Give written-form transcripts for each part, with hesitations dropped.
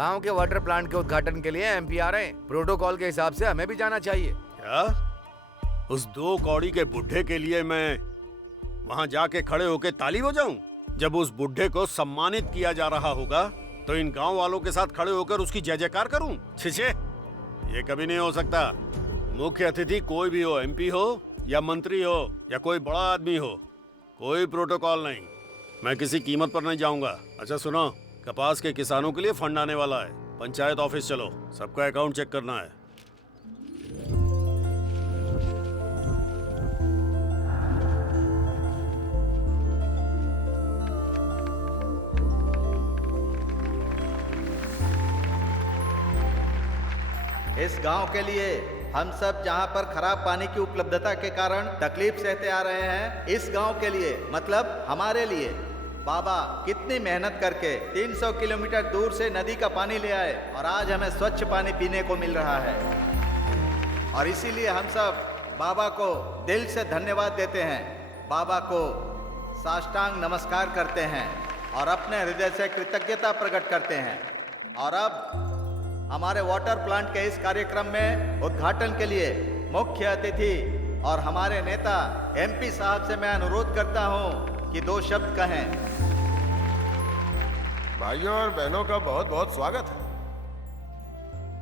गांव के water plant के उद्घाटन के लिए एमपी आ रहे हैं। प्रोटोकॉल के हिसाब से हमें भी जाना चाहिए। क्या? उस 2 कौड़ी के बुढ़े के लिए मैं वहां जाके खड़े होके ताली बजाऊं? जब उस बुढ़े को सम्मानित किया जा रहा होगा तो इन गांव वालों के साथ खड़े होकर उसकी जय जयकार करूं? छिछे, ये कभी नहीं हो सकता। मुख्य अतिथि कोई भी हो, एमपी हो या मंत्री हो या कोई बड़ा आदमी हो, कोई प्रोटोकॉल नहीं। मैं किसी कीमत पर नहीं जाऊंगा। अच्छा सुनो, कपास के किसानों के लिए फंड आने वाला है। पंचायत ऑफिस चलो, सबका अकाउंट चेक करना है। इस गांव के लिए हम सब जहां पर खराब पानी की उपलब्धता के कारण तकलीफ सहते आ रहे हैं, इस गांव के लिए मतलब हमारे लिए बाबा कितनी मेहनत करके 300 किलोमीटर दूर से नदी का पानी ले आए और आज हमें स्वच्छ पानी पीने को मिल रहा है। और इसीलिए हम सब बाबा को दिल से धन्यवाद देते हैं, बाबा को साष्टांग नमस्कार करते हैं और अपने हृदय से कृतज्ञता प्रकट करते हैं। और अब हमारे वाटर प्लांट के इस कार्यक्रम में उद्घाटन के लिए मुख्य अतिथि और हमारे नेता एमपी साहब से मैं अनुरोध करता हूं कि 2 शब्द कहें। भाइयों और बहनों का बहुत बहुत स्वागत है।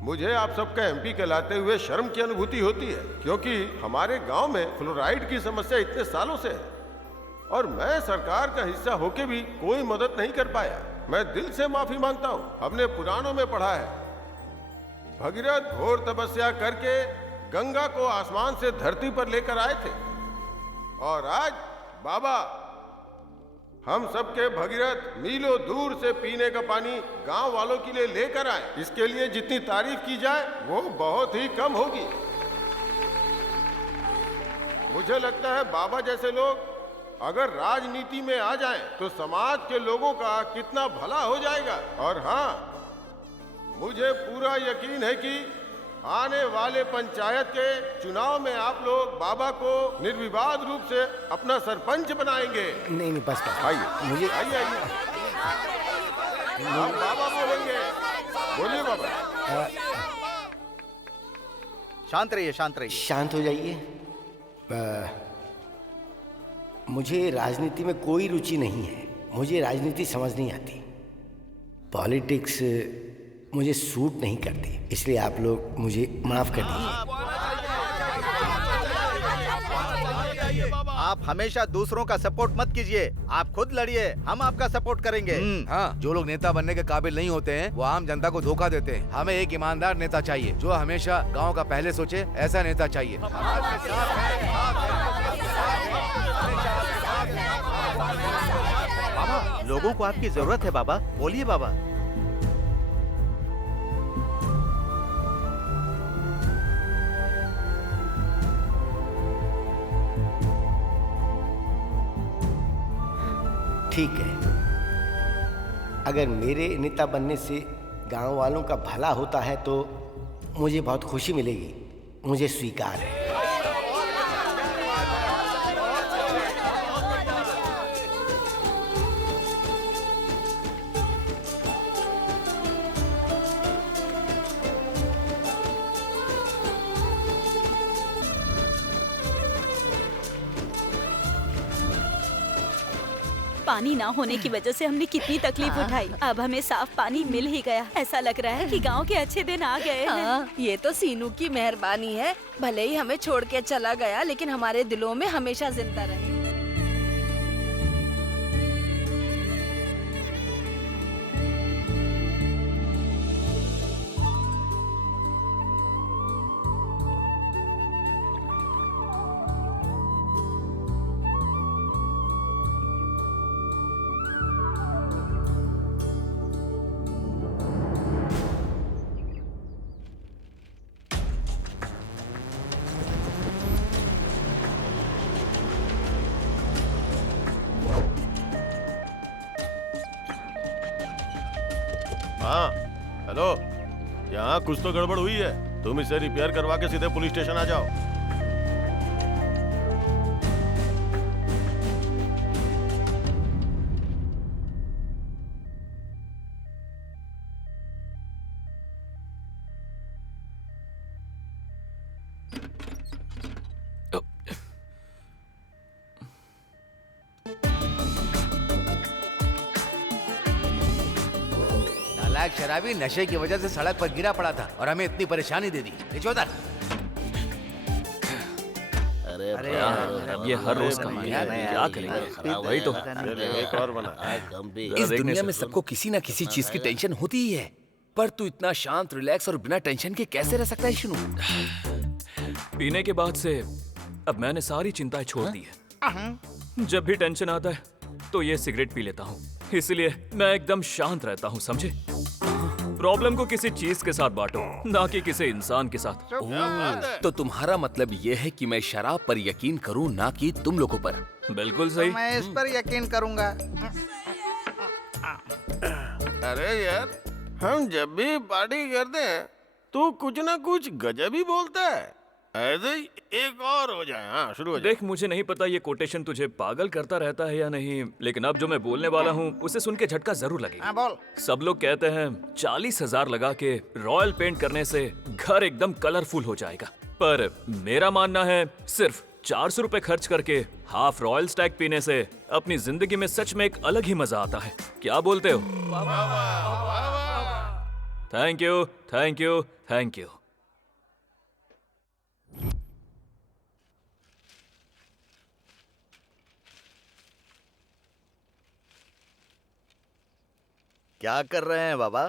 मुझे आप सबका एमपी कहलाते हुए शर्म की अनुभूति होती है, क्योंकि हमारे गांव में फ्लोराइड की समस्या इतने सालों से है और मैं सरकार का हिस्सा होके भी कोई मदद नहीं कर पाया। मैं दिल से माफी मांगता हूं। हमने पुराणों में पढ़ा है, भगीरथ घोर तपस्या करके गंगा को आसमान से धरती पर लेकर आए थे और आज बाबा हम सबके भगीरथ मीलों दूर से पीने का पानी गांव वालों के लिए लेकर आए। इसके लिए जितनी तारीफ की जाए वो बहुत ही कम होगी। मुझे लगता है बाबा जैसे लोग अगर राजनीति में आ जाएं तो समाज के लोगों का कितना भला हो जाएगा। और हाँ, मुझे पूरा यकीन है कि आने वाले पंचायत के चुनाव में आप लोग बाबा को निर्विवाद रूप से अपना सरपंच बनाएंगे। नहीं बस आइए मुझे आइए आप बाबा बोलेंगे। बोलिए बाबा। शांत रहिए, शांत रहिए। शांत हो जाइए। मुझे राजनीति में कोई रुचि नहीं है। मुझे राजनीति समझ नहीं आती। पॉलिटिक्स मुझे सूट नहीं करती, इसलिए आप लोग मुझे माफ कर दीजिए। आप हमेशा दूसरों का सपोर्ट मत कीजिए, आप खुद लड़िए, हम आपका सपोर्ट करेंगे। हाँ, जो लोग नेता बनने के काबिल नहीं होते हैं वो आम जनता को धोखा देते हैं। हमें एक ईमानदार नेता चाहिए जो हमेशा गांव का पहले सोचे, ऐसा नेता चाहिए। बाबा, लोगों को आपकी जरूरत है बाबा, बोलिए बाबा। ठीक है, अगर मेरे नेता बनने से गांव वालों का भला होता है तो मुझे बहुत खुशी मिलेगी। मुझे स्वीकार है। पानी ना होने की वजह से हमने कितनी तकलीफ उठाई। अब हमें साफ पानी मिल ही गया। ऐसा लग रहा है कि गांव के अच्छे दिन आ गए हैं। हाँ, ये तो सीनू की मेहरबानी है। भले ही हमें छोड़ के चला गया, लेकिन हमारे दिलों में हमेशा जिंदा रहे। हाँ हेलो, यहाँ कुछ तो गड़बड़ हुई है। तुम इसे रिपेयर करवा के सीधे पुलिस स्टेशन आ जाओ। नालायक शराबी नशे की वजह से सड़क पर गिरा पड़ा था और हमें इतनी परेशानी दे दी। रिचौधर, अरे यार, ये हर रोज कमाई है, क्या करेंगे? वही तो। एक और बना। इस दुनिया में सबको किसी ना किसी चीज की टेंशन होती ही है, पर तू इतना शांत, रिलैक्स और बिना टेंशन के कैसे रह सकता है शिनू? पीने के बाद से अब मैंने सारी चिंताएं छोड़ दी है। जब भी टेंशन आता है तो ये सिगरेट पी लेता हूँ, इसलिए मैं एकदम शांत रहता हूँ, समझे? प्रॉब्लम को किसी चीज के साथ बांटो, ना कि किसी इंसान के साथ। तो तुम्हारा मतलब ये है कि मैं शराब पर यकीन करूं, ना कि तुम लोगों पर? बिल्कुल सही। मैं इस पर यकीन करूंगा। अरे यार, हम जब भी पार्टी करते हैं तू कुछ ना कुछ गजब ही बोलता है। ऐसे ही एक और हो जाए। हाँ, शुरू हो जाए। देख, मुझे नहीं पता ये कोटेशन तुझे पागल करता रहता है या नहीं, लेकिन अब जो मैं बोलने वाला हूँ उसे सुन के झटका जरूर लगेगा। बोल। सब लोग कहते हैं 40,000 लगा के रॉयल पेंट करने से घर एकदम कलरफुल हो जाएगा, पर मेरा मानना है सिर्फ 400 रुपए खर्च करके हाफ रॉयल स्टैग पीने से अपनी जिंदगी में सच में एक अलग ही मजा आता है। क्या बोलते हो? Thank you, thank you, thank you. क्या कर रहे हैं बाबा?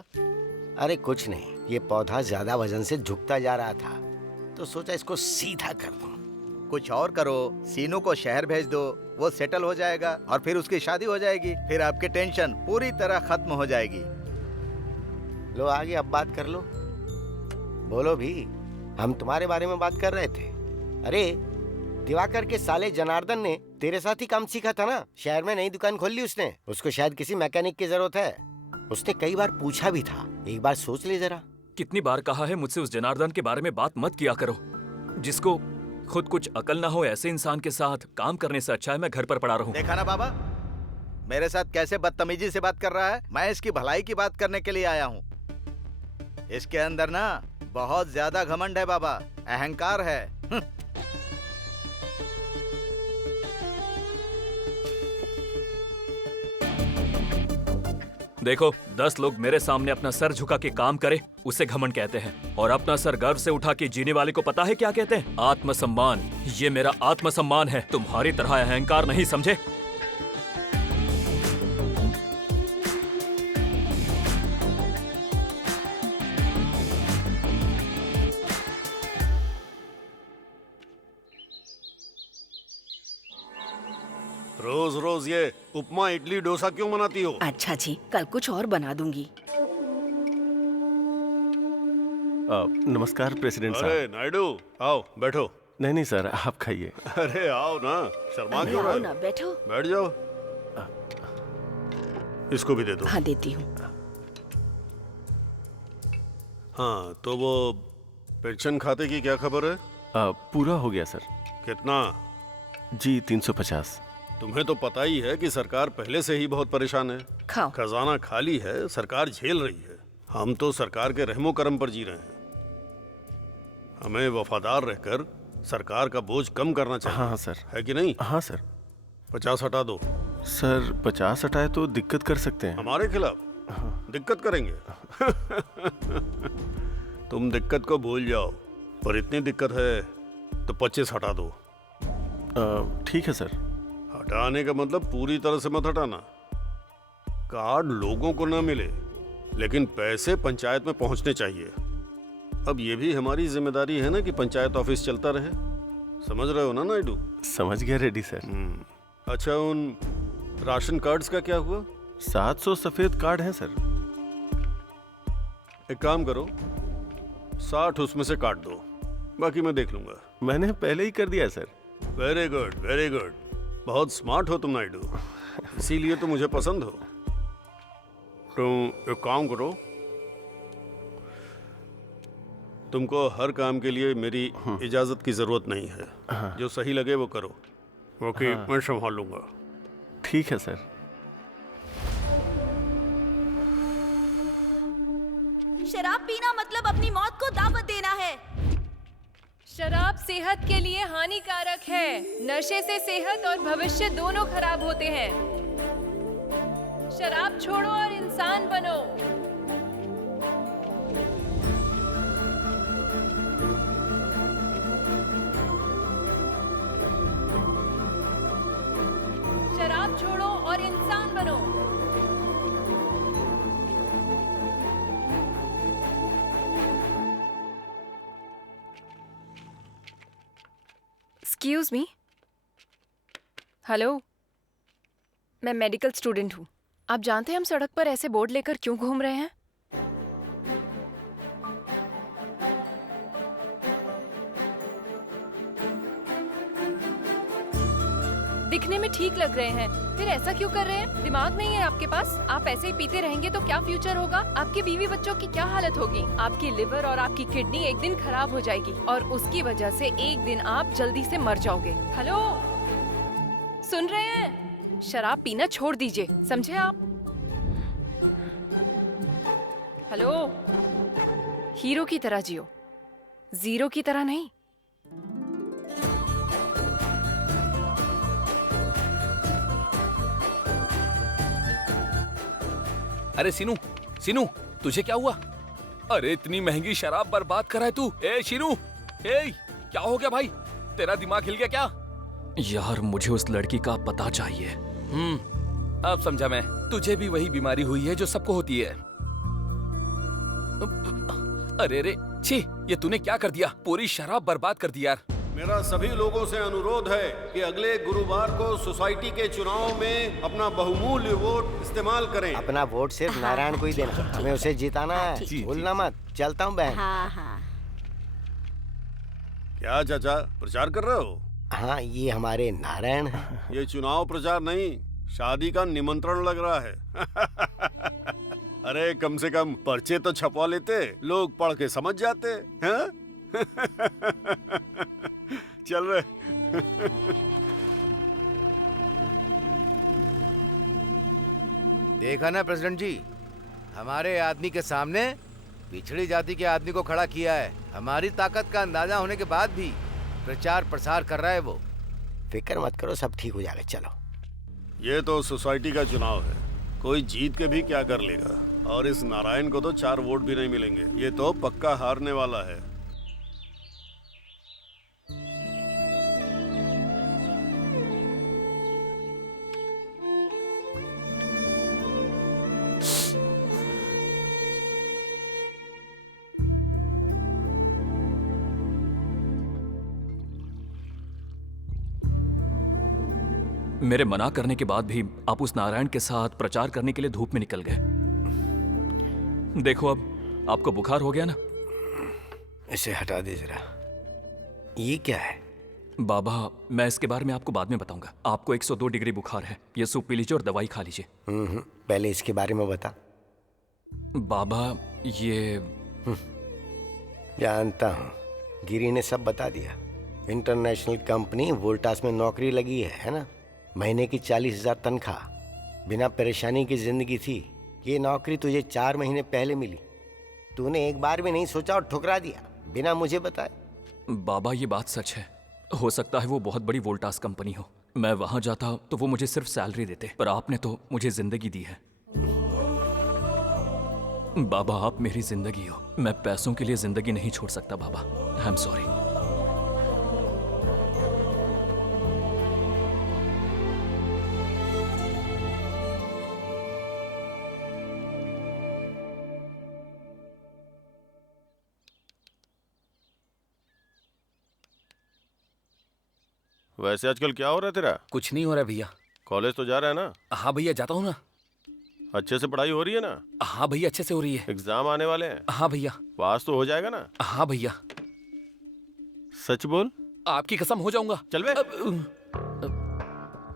अरे कुछ नहीं, ये पौधा ज्यादा वजन से झुकता जा रहा था तो सोचा इसको सीधा कर दूं। कुछ और करो, सीनू को शहर भेज दो, वो सेटल हो जाएगा और फिर उसकी शादी हो जाएगी, फिर आपकी टेंशन पूरी तरह खत्म हो जाएगी। लो आगे अब बात कर लो। बोलो भी, हम तुम्हारे बारे में बात कर रहे थे। अरे दिवाकर के साले जनार्दन ने तेरे साथ ही काम सीखा था ना, शहर में नई दुकान खोल ली उसने। उसको शायद किसी मैकेनिक की जरूरत है। उसने कई बार पूछा भी था, एक बार सोच ले जरा। कितनी बार कहा है मुझसे उस जनार्दन के बारे में बात मत किया करो, जिसको खुद कुछ अकल ना हो। ऐसे इंसान के साथ काम करने से अच्छा है मैं घर पर पड़ा रहूं। देखा ना बाबा, मेरे साथ कैसे बदतमीजी से बात कर रहा है। मैं इसकी भलाई की बात करने के लिए आया हूँ। इसके अंदर ना बहुत ज्यादा घमंड है बाबा, अहंकार है। देखो, 10 लोग मेरे सामने अपना सर झुका के काम करे उसे घमंड कहते हैं, और अपना सर गर्व से उठा के जीने वाले को पता है क्या कहते हैं? आत्मसम्मान। ये मेरा आत्मसम्मान है, तुम्हारी तरह अहंकार नहीं, समझे? रोज रोज ये उपमा इडली डोसा क्यों बनाती हो? अच्छा जी, कल कुछ और बना दूंगी। नमस्कार प्रेसिडेंट अरे साहब। नायडू, आओ बैठो। नहीं नहीं सर, आप खाइए। अरे आओ ना, शर्मा क्यों रहे आओ हो? ना, बैठो। बैठ जाओ। इसको भी दे दो। हाँ, देती हूँ। हाँ, तो वो पेंशन खाते की क्या खबर है? पूरा हो गया सर। कितना? जी 350। तुम्हें तो पता ही है कि सरकार पहले से ही बहुत परेशान है। खाओ। खजाना खाली है, सरकार झेल रही है। हम तो सरकार के रहमो करम पर जी रहे हैं। हमें वफादार रहकर सरकार का बोझ कम करना चाहिए। हाँ सर। है कि नहीं? हाँ सर। 50 हटा दो। सर 50 हटाए तो दिक्कत कर सकते हैं। हमारे खिलाफ? दिक्कत करेंगे? तुम दिक्कत को भूल जाओ, पर इतनी दिक्कत है तो 25 हटा दो। ठीक है सर। हटाने का मतलब पूरी तरह से मत हटाना। कार्ड लोगों को ना मिले, लेकिन पैसे पंचायत में पहुंचने चाहिए। अब ये भी हमारी जिम्मेदारी है ना कि पंचायत ऑफिस चलता रहे। समझ रहे हो ना नायडू? समझ गया रेडी सर। अच्छा, उन राशन कार्ड्स का क्या हुआ? 700 सफेद कार्ड हैं सर। एक काम करो, 60 उसमें से काट दो, बाकी मैं देख लूंगा। मैंने पहले ही कर दिया है sir. Very good, very good. बहुत स्मार्ट हो तुम नायडू, इसीलिए तो मुझे पसंद हो। तुम एक काम करो, तुमको हर काम के लिए मेरी इजाजत की जरूरत नहीं है। जो सही लगे वो करो, ओके? मैं संभाल लूंगा। ठीक है सर। शराब पीना मतलब अपनी मौत को दावत देना है। शराब सेहत के लिए हानिकारक है। नशे से सेहत और भविष्य दोनों खराब होते हैं। शराब छोड़ो और इंसान बनो। Excuse me. हेलो, मैं मेडिकल स्टूडेंट हूँ। आप जानते हैं हम सड़क पर ऐसे बोर्ड लेकर क्यों घूम रहे हैं? दिखने में ठीक लग रहे हैं, फिर ऐसा क्यों कर रहे हैं? दिमाग नहीं है आपके पास? आप ऐसे ही पीते रहेंगे तो क्या फ्यूचर होगा? आपकी बीवी बच्चों की क्या हालत होगी? आपकी लिवर और आपकी किडनी एक दिन खराब हो जाएगी और उसकी वजह से एक दिन आप जल्दी से मर जाओगे। हेलो, सुन रहे हैं? शराब पीना छोड़ दीजिए, समझे आप? हेलो, हीरो की तरह जियो, जीरो की तरह नहीं। अरे सीनू, सीनू, तुझे क्या हुआ? अरे इतनी महंगी शराब बर्बाद कर रहा है तू। ए शीनू, ए क्या हो गया भाई? तेरा दिमाग हिल गया क्या? यार मुझे उस लड़की का पता चाहिए। अब समझा मैं। तुझे भी वही बीमारी हुई है जो सबको होती है। अरे रे, छी, ये तूने क्या कर दिया? पूरी शराब बर्बाद कर दी यार। मेरा सभी लोगों से अनुरोध है कि अगले गुरुवार को सोसाइटी के चुनाव में अपना बहुमूल्य वोट इस्तेमाल करें। अपना वोट सिर्फ नारायण को ही देना, हमें उसे जिताना है। भूलना मत। चलता हूँ बहन। हाँ हाँ। क्या चाचा, प्रचार कर रहे हो? हाँ, ये हमारे नारायण है। ये चुनाव प्रचार नहीं, शादी का निमंत्रण लग रहा है। अरे कम से कम पर्चे तो छपवा लेते, लोग पढ़ के समझ जाते हैं। चल रहे। देखा ना प्रेसिडेंट जी, हमारे आदमी के सामने पिछड़ी जाति के आदमी को खड़ा किया है। हमारी ताकत का अंदाजा होने के बाद भी प्रचार प्रसार कर रहा है वो। फिक्र मत करो, सब ठीक हो जाएगा। चलो। ये तो सोसाइटी का चुनाव है, कोई जीत के भी क्या कर लेगा। और इस नारायण को तो 4 वोट भी नहीं मिलेंगे, ये तो पक्का हारने वाला है। मेरे मना करने के बाद भी आप उस नारायण के साथ प्रचार करने के लिए धूप में निकल गए। देखो अब आपको बुखार हो गया ना। इसे हटा दे जरा। ये क्या है? बाबा, मैं इसके बारे में आपको बाद में बताऊंगा। आपको 102 डिग्री बुखार है। ये सूप पी लीजिए और दवाई खा लीजिए। पहले इसके बारे में बता। बाबा, ये जानता हूँ, गिरी ने सब बता दिया। इंटरनेशनल कंपनी वोल्टास में नौकरी लगी है ना? महीने की 40,000 तनख्वाह, बिना परेशानी की जिंदगी थी। ये नौकरी तुझे 4 महीने पहले मिली। तूने एक बार भी नहीं सोचा और ठुकरा दिया बिना मुझे बताए। बाबा, ये बात सच है। हो सकता है वो बहुत बड़ी वोल्टास कंपनी हो। मैं वहां जाता तो वो मुझे सिर्फ सैलरी देते, पर आपने तो मुझे जिंदगी दी है। बाबा, आप मेरी जिंदगी हो। मैं पैसों के लिए जिंदगी नहीं छोड़ सकता बाबा। I am sorry. वैसे आजकल क्या हो रहा है तेरा? कुछ नहीं हो रहा भैया। कॉलेज तो जा रहा है ना? हाँ भैया, जाता हूँ ना। अच्छे से पढ़ाई हो रही है ना? हाँ भैया, अच्छे से हो रही है। एग्जाम आने वाले हैं। हाँ भैया। पास तो हो जाएगा ना? हाँ भैया। सच बोल। आपकी कसम हो जाऊंगा। चल बे।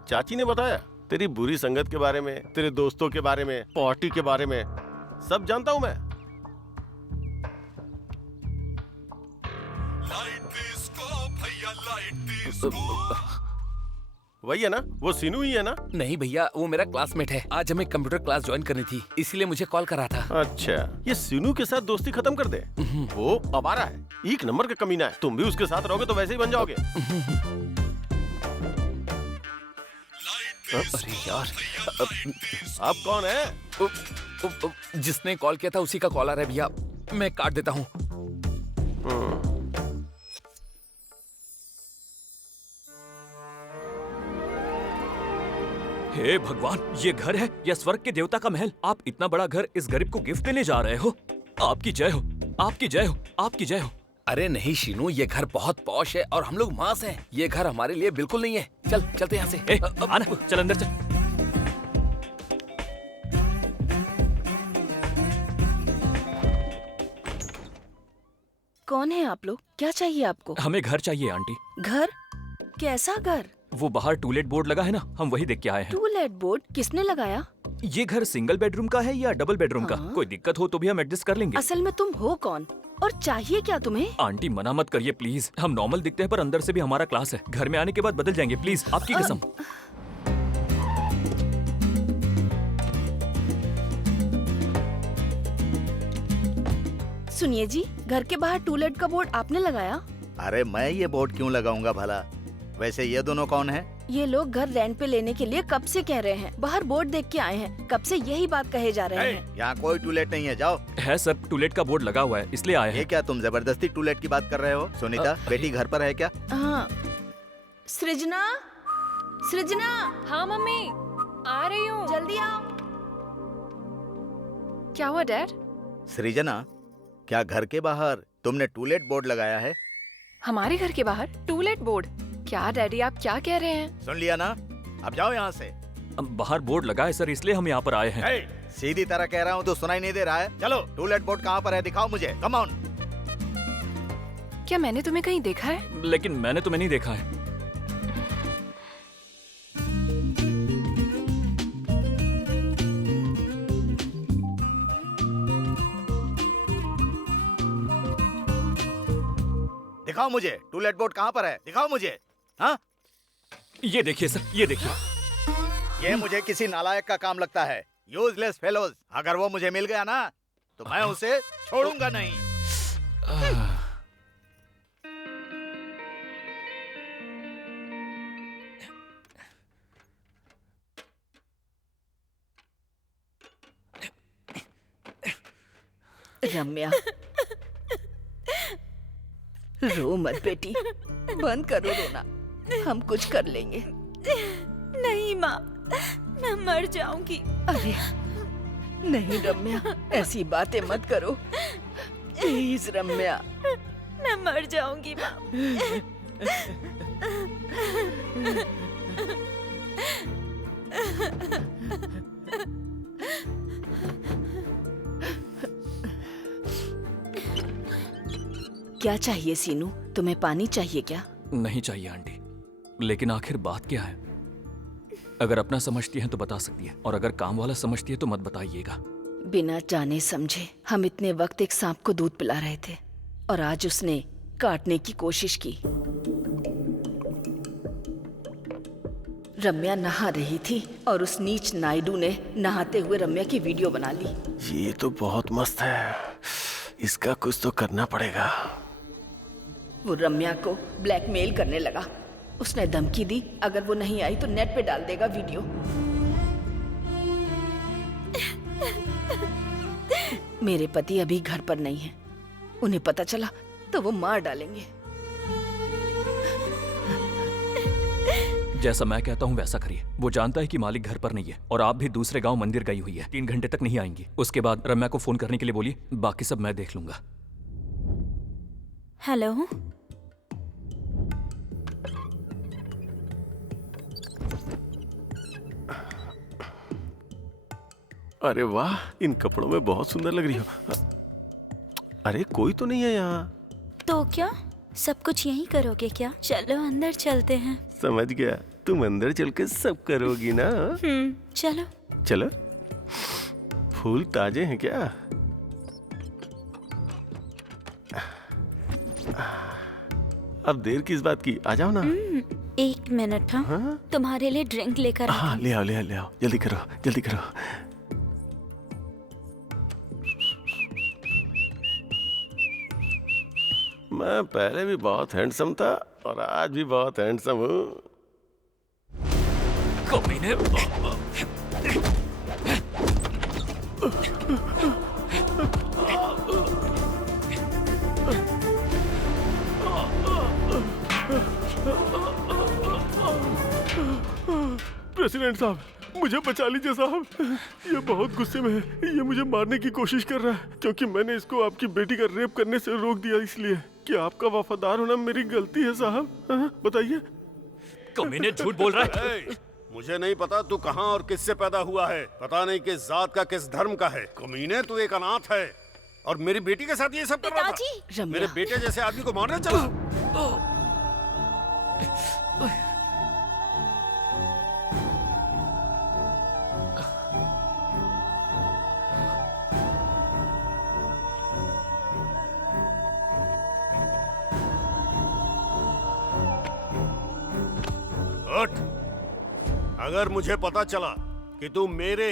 चाची ने बताया तेरी बुरी संगत के बारे में, तेरे दोस्तों के बारे में, पार्टी के बारे में, सब जानता हूं मैं। वही है ना? वो सीनू ही है ना? नहीं भैया, वो मेरा क्लासमेट है। आज हमें कंप्यूटर क्लास ज्वाइन करनी थी, इसीलिए मुझे कॉल करा था। अच्छा, ये सीनू के साथ दोस्ती खत्म कर दे। वो आवारा है, एक नंबर का कमीना है। तुम भी उसके साथ रहोगे तो वैसे ही बन जाओगे। अरे यार, आप कौन है? जिसने कॉल किया था उसी का कॉल आ रहा है भैया। मैं काट देता हूँ। हे भगवान, ये घर है या स्वर्ग के देवता का महल? आप इतना बड़ा घर इस गरीब को गिफ्ट देने जा रहे हो? आपकी जय हो, आपकी जय हो, आपकी जय हो। अरे नहीं शीनू, ये घर बहुत पॉश है और हम लोग मास हैं। ये घर हमारे लिए बिल्कुल नहीं है। चलते यहाँ से। आना, चल अंदर चल। कौन है आप लोग? क्या चाहिए आपको? हमें घर चाहिए आंटी। घर? कैसा घर? वो बाहर टूलेट बोर्ड लगा है ना, हम वही देख के आए हैं। टूलेट बोर्ड किसने लगाया? ये घर सिंगल बेडरूम का है या डबल बेडरूम का? कोई दिक्कत हो तो भी हम एडजस्ट कर लेंगे। असल में तुम हो कौन और चाहिए क्या तुम्हें? आंटी मना मत करिए प्लीज, हम नॉर्मल दिखते हैं पर अंदर से भी हमारा क्लास है। घर में आने के बाद बदल जाएंगे प्लीज, आपकी कसम। सुनिए जी, घर के बाहर टूलेट का बोर्ड आपने लगाया? अरे मैं ये बोर्ड क्यों लगाऊंगा भला? वैसे ये दोनों कौन है? ये लोग घर रेंट पे लेने के लिए कब से कह रहे हैं। बाहर बोर्ड देख के आए हैं, कब से यही बात कहे जा रहे हैं। यहाँ कोई टूलेट नहीं है, जाओ। है सर, टूलेट का बोर्ड लगा हुआ है इसलिए आए हैं। ये क्या तुम जबरदस्ती टूलेट की बात कर रहे हो? सुनीता बेटी घर पर है क्या? हाँ। सृजना, सृजना। हाँ मम्मी, आ रही हूँ। जल्दी आओ। क्या हुआ डैड? सृजना, क्या घर के बाहर तुमने टूलेट बोर्ड लगाया है? हमारे घर के बाहर टूलेट बोर्ड? क्या डैडी आप क्या कह रहे हैं? सुन लिया ना, अब जाओ यहाँ से। बाहर बोर्ड लगा है सर, इसलिए हम यहाँ पर आए हैं। सीधी तरह कह रहा हूँ तो सुनाई नहीं दे रहा है? चलो, टूलेट बोर्ड कहाँ पर है दिखाओ मुझे, कम ऑन। क्या मैंने तुम्हें कहीं देखा है? लेकिन मैंने तुम्हें नहीं देखा है। दिखाओ मुझे, टूलेट बोर्ड कहाँ पर है, दिखाओ मुझे। हाँ? ये देखिए सर, ये देखिए। ये मुझे किसी नालायक का काम लगता है, यूजलेस फेलोज। अगर वो मुझे मिल गया ना तो मैं उसे छोड़ूंगा नहीं। रम्या, रो मत बेटी, बंद करो रोना, हम कुछ कर लेंगे। नहीं माँ, मैं मर जाऊंगी। अरे नहीं रम्या, ऐसी बातें मत करो प्लीज रम्या। मैं मर जाऊंगी माँ। क्या चाहिए सीनू? तुम्हें पानी चाहिए क्या? नहीं चाहिए आंटी, लेकिन आखिर बात क्या है? अगर अपना समझती है तो बता सकती है, और अगर काम वाला समझती है तो मत बताइएगा। बिना जाने समझे हम इतने वक्त एक सांप को दूध पिला रहे थे और आज उसने काटने की कोशिश की। रम्या नहा रही थी और उस नीच नायडू ने नहाते हुए रम्या की वीडियो बना ली। ये तो बहुत मस्त है, इसका कुछ तो करना पड़ेगा। वो रम्या को ब्लैकमेल करने लगा। उसने धमकी दी अगर वो नहीं आई तो नेट पे डाल देगा वीडियो। मेरे पति अभी घर पर नहीं है, उन्हें पता चला तो वो मार डालेंगे। जैसा मैं कहता हूँ वैसा करिए। वो जानता है कि मालिक घर पर नहीं है और आप भी दूसरे गांव मंदिर गई हुई है। 3 घंटे तक नहीं आएंगी। उसके बाद रम्या को फोन करने के लिए बोलिए, बाकी सब मैं देख लूंगा। हेलो, अरे वाह, इन कपड़ों में बहुत सुंदर लग रही हो। अरे कोई तो नहीं है यहाँ। तो क्या सब कुछ यहीं करोगे क्या? चलो अंदर चलते हैं। समझ गया, तुम अंदर चल के सब करोगी ना। चलो चलो। फूल ताजे हैं क्या? अब देर किस बात की, आ जाओ ना। 1 मिनट। हाँ? तुम्हारे लिए ड्रिंक लेकर हाँ, ले आओ ले आओ, जल्दी करो जल्दी करो। मैं पहले भी बहुत हैंडसम था और आज भी बहुत हैंडसम हूँ। कमीने। प्रेसिडेंट साहब, मुझे बचा लीजिए साहब। ये बहुत गुस्से में है, ये मुझे मारने की कोशिश कर रहा है क्योंकि मैंने इसको आपकी बेटी का रेप करने से रोक दिया इसलिए। क्या आपका वफादार होना मेरी गलती है साहब? हाँ, बताइए। कमीने झूठ बोल रहा है। मुझे नहीं पता तू कहाँ और किससे पैदा हुआ है, पता नहीं किस जात का किस धर्म का है। कमीने तू एक अनाथ है और मेरी बेटी के साथ ये सब कर रहा था। मेरे बेटे जैसे आदमी को मारने चला। अगर मुझे पता चला कि तू मेरे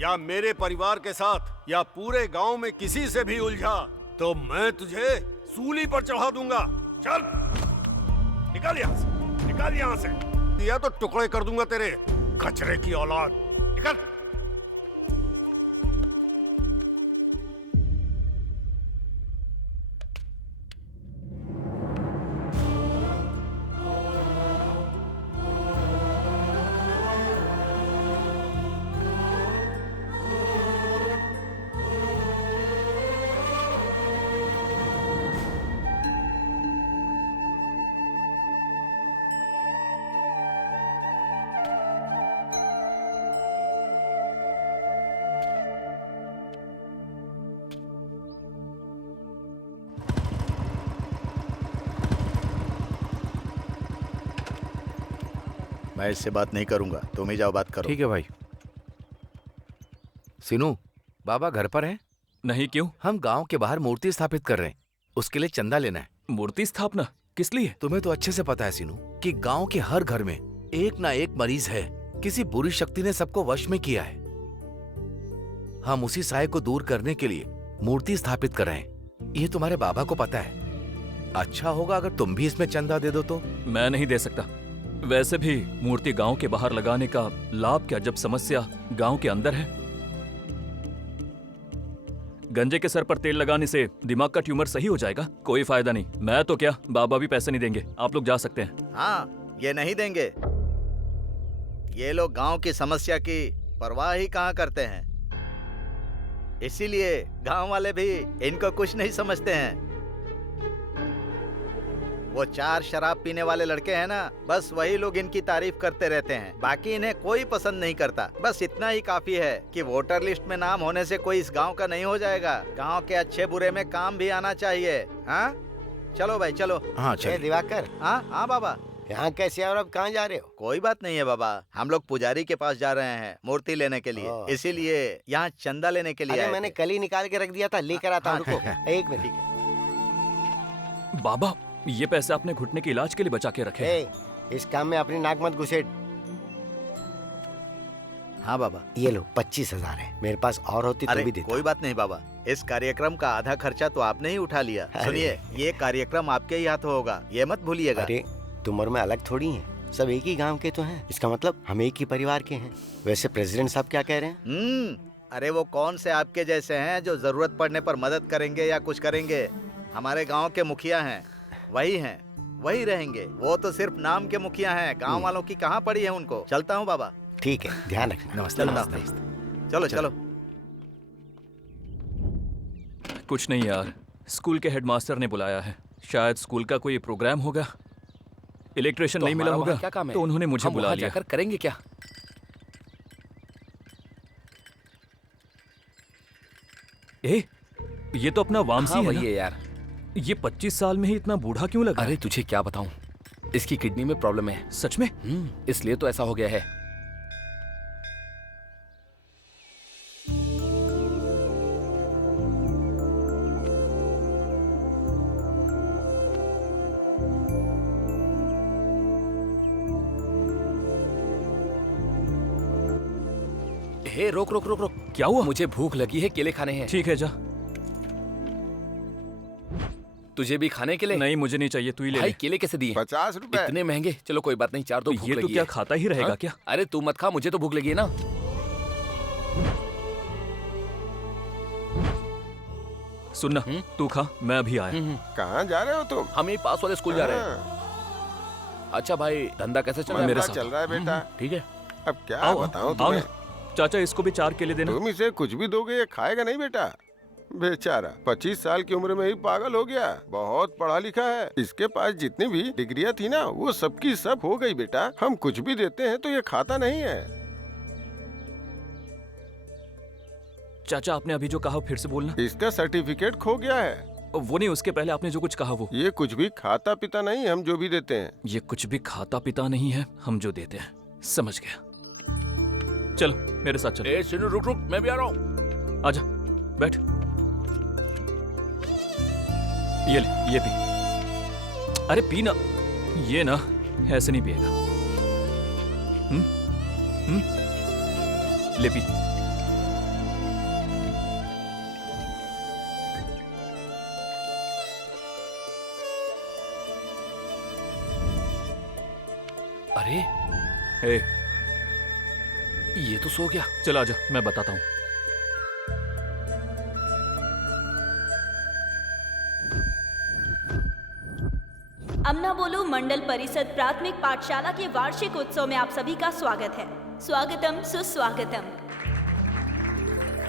या मेरे परिवार के साथ या पूरे गांव में किसी से भी उलझा तो मैं तुझे सूली पर चढ़ा दूंगा। चल निकल यहां से, निकल यहां से, या तो टुकड़े कर दूंगा तेरे कचरे की औलाद। निकल। मैं इससे बात नहीं करूंगा, तुम ही जाओ बात करो। ठीक है भाई। सिनू, बाबा घर पर हैं? नहीं, क्यों? हम गांव के बाहर मूर्ति स्थापित कर रहे हैं, उसके लिए चंदा लेना है। मूर्ति स्थापना किस लिए? तुम्हें तो अच्छे से पता है सिनू कि गांव के हर घर में एक ना एक मरीज है। किसी बुरी शक्ति ने सबको वश में किया है। हम उसी साये को दूर करने के लिए मूर्ति स्थापित कर रहे हैं। ये तुम्हारे बाबा को पता है। अच्छा होगा अगर तुम भी इसमें चंदा दे दो तो। मैं नहीं दे सकता। वैसे भी मूर्ति गांव के बाहर लगाने का लाभ क्या, जब समस्या गांव के अंदर है। गंजे के सर पर तेल लगाने से दिमाग का ट्यूमर सही हो जाएगा? कोई फायदा नहीं। मैं तो क्या, बाबा भी पैसे नहीं देंगे। आप लोग जा सकते हैं। हाँ, ये नहीं देंगे। ये लोग गांव की समस्या की परवाह ही कहाँ करते हैं। इसीलिए गांव वाले भी इनको कुछ नहीं समझते हैं। वो 4 शराब पीने वाले लड़के हैं ना, बस वही लोग इनकी तारीफ करते रहते हैं। बाकी इन्हें कोई पसंद नहीं करता। बस इतना ही काफी है कि वोटर लिस्ट में नाम होने से कोई इस गांव का नहीं हो जाएगा। गांव के अच्छे बुरे में काम भी आना चाहिए। हाँ, चलो भाई चलो। हाँ चलो। दिवाकर। हाँ हाँ बाबा। यहाँ कैसे और अब कहाँ जा रहे हो? कोई बात नहीं है बाबा, हम लोग पुजारी के पास जा रहे हैं मूर्ति लेने के लिए, इसीलिए यहाँ चंदा लेने के लिए। अरे मैंने कल ही निकाल के रख दिया था, लेकर आता हूँ। रुको एक मिनट। बाबा, ये पैसे आपने घुटने के इलाज के लिए बचा के रखे हैं। इस काम में अपनी नाक मत घुसेड़। हाँ बाबा। ये लो 25,000 है, मेरे पास और होती तो भी देता। कोई बात नहीं बाबा, इस कार्यक्रम का आधा खर्चा तो आपने ही उठा लिया। सुनिए, ये कार्यक्रम आपके ही हाथों होगा, ये मत भूलिएगा। अरे तुम और मैं अलग थोड़ी हैं, सब एक ही गांव के तो हैं। इसका मतलब हम एक ही परिवार के हैं। वैसे प्रेसिडेंट साहब क्या कह रहे हैं? अरे वो कौन से आपके जैसे हैं जो जरूरत पड़ने पर मदद करेंगे या कुछ करेंगे। हमारे गांव के मुखिया हैं, वही हैं, वही रहेंगे। वो तो सिर्फ नाम के मुखिया हैं, गांव वालों की कहाँ पड़ी है उनको। चलता हूँ बाबा। ठीक है, ध्यान रखना। नमस्ते। चलो चलो। कुछ नहीं यार, स्कूल के हेडमास्टर ने बुलाया है। शायद स्कूल का कोई प्रोग्राम होगा। इलेक्ट्रिशियन नहीं मिला होगा तो उन्होंने मुझे बुला लिया। जाकर करेंगे क्या? ये तो अपना वामसी है ना? यार, ये 25 साल में ही इतना बूढ़ा क्यों लगा? अरे तुझे क्या बताऊं, इसकी किडनी में प्रॉब्लम है। सच में? इसलिए तो ऐसा हो गया है। हे रोक रोक रोक रोक। क्या हुआ? मुझे भूख लगी है, केले खाने हैं। ठीक है, जा। तुझे भी खाने के लिए? नहीं, मुझे नहीं चाहिए, तू ही ले ले। भाई केले कैसे दिए? 50 रुपए। इतने महंगे? चलो कोई बात नहीं, 4 तो भूख लगी है। ये तो क्या खाता ही रहेगा क्या? अरे तू मत खा, मुझे तो भूख लगी है ना। सुनना, तू खा, मैं अभी आया। कहाँ जा रहे हो तुम? हम यही पास वाले स्कूल जा रहे हैं। अच्छा भाई, धंधा कैसे चल रहा है? मेरे साथ चल रहा है बेटा। ठीक है। अब क्या बताऊं तुम्हें? चाचा, इसको भी 4 केले देना। तुम इसे कुछ भी दोगे, ये खाएगा नहीं बेटा। बेचारा 25 साल की उम्र में ही पागल हो गया। बहुत पढ़ा लिखा है, इसके पास जितनी भी डिग्रियां थी ना वो सबकी सब हो गई। बेटा हम कुछ भी देते हैं तो ये खाता नहीं है। चाचा आपने अभी जो कहा फिर से बोलना। इसका सर्टिफिकेट खो गया है। वो नहीं, उसके पहले आपने जो कुछ कहा वो। ये कुछ भी खाता पीता नहीं, हम जो भी देते हैं। ये कुछ भी खाता पीता नहीं है, हम जो देते हैं। समझ गया। चलो मेरे साथ चलो। ए सिनू रुक रुक, मैं भी आ रहा हूँ। आजा बैठ। ये ले, ये पी। अरे पी ना, ये ना ऐसे नहीं पिएगा। ले पी। अरे ए, ये तो सो गया। चल आजा, मैं बताता हूँ। अमना बोलो मंडल परिषद प्राथमिक पाठशाला के वार्षिक उत्सव में आप सभी का स्वागत है। स्वागतम सुस्वागतम।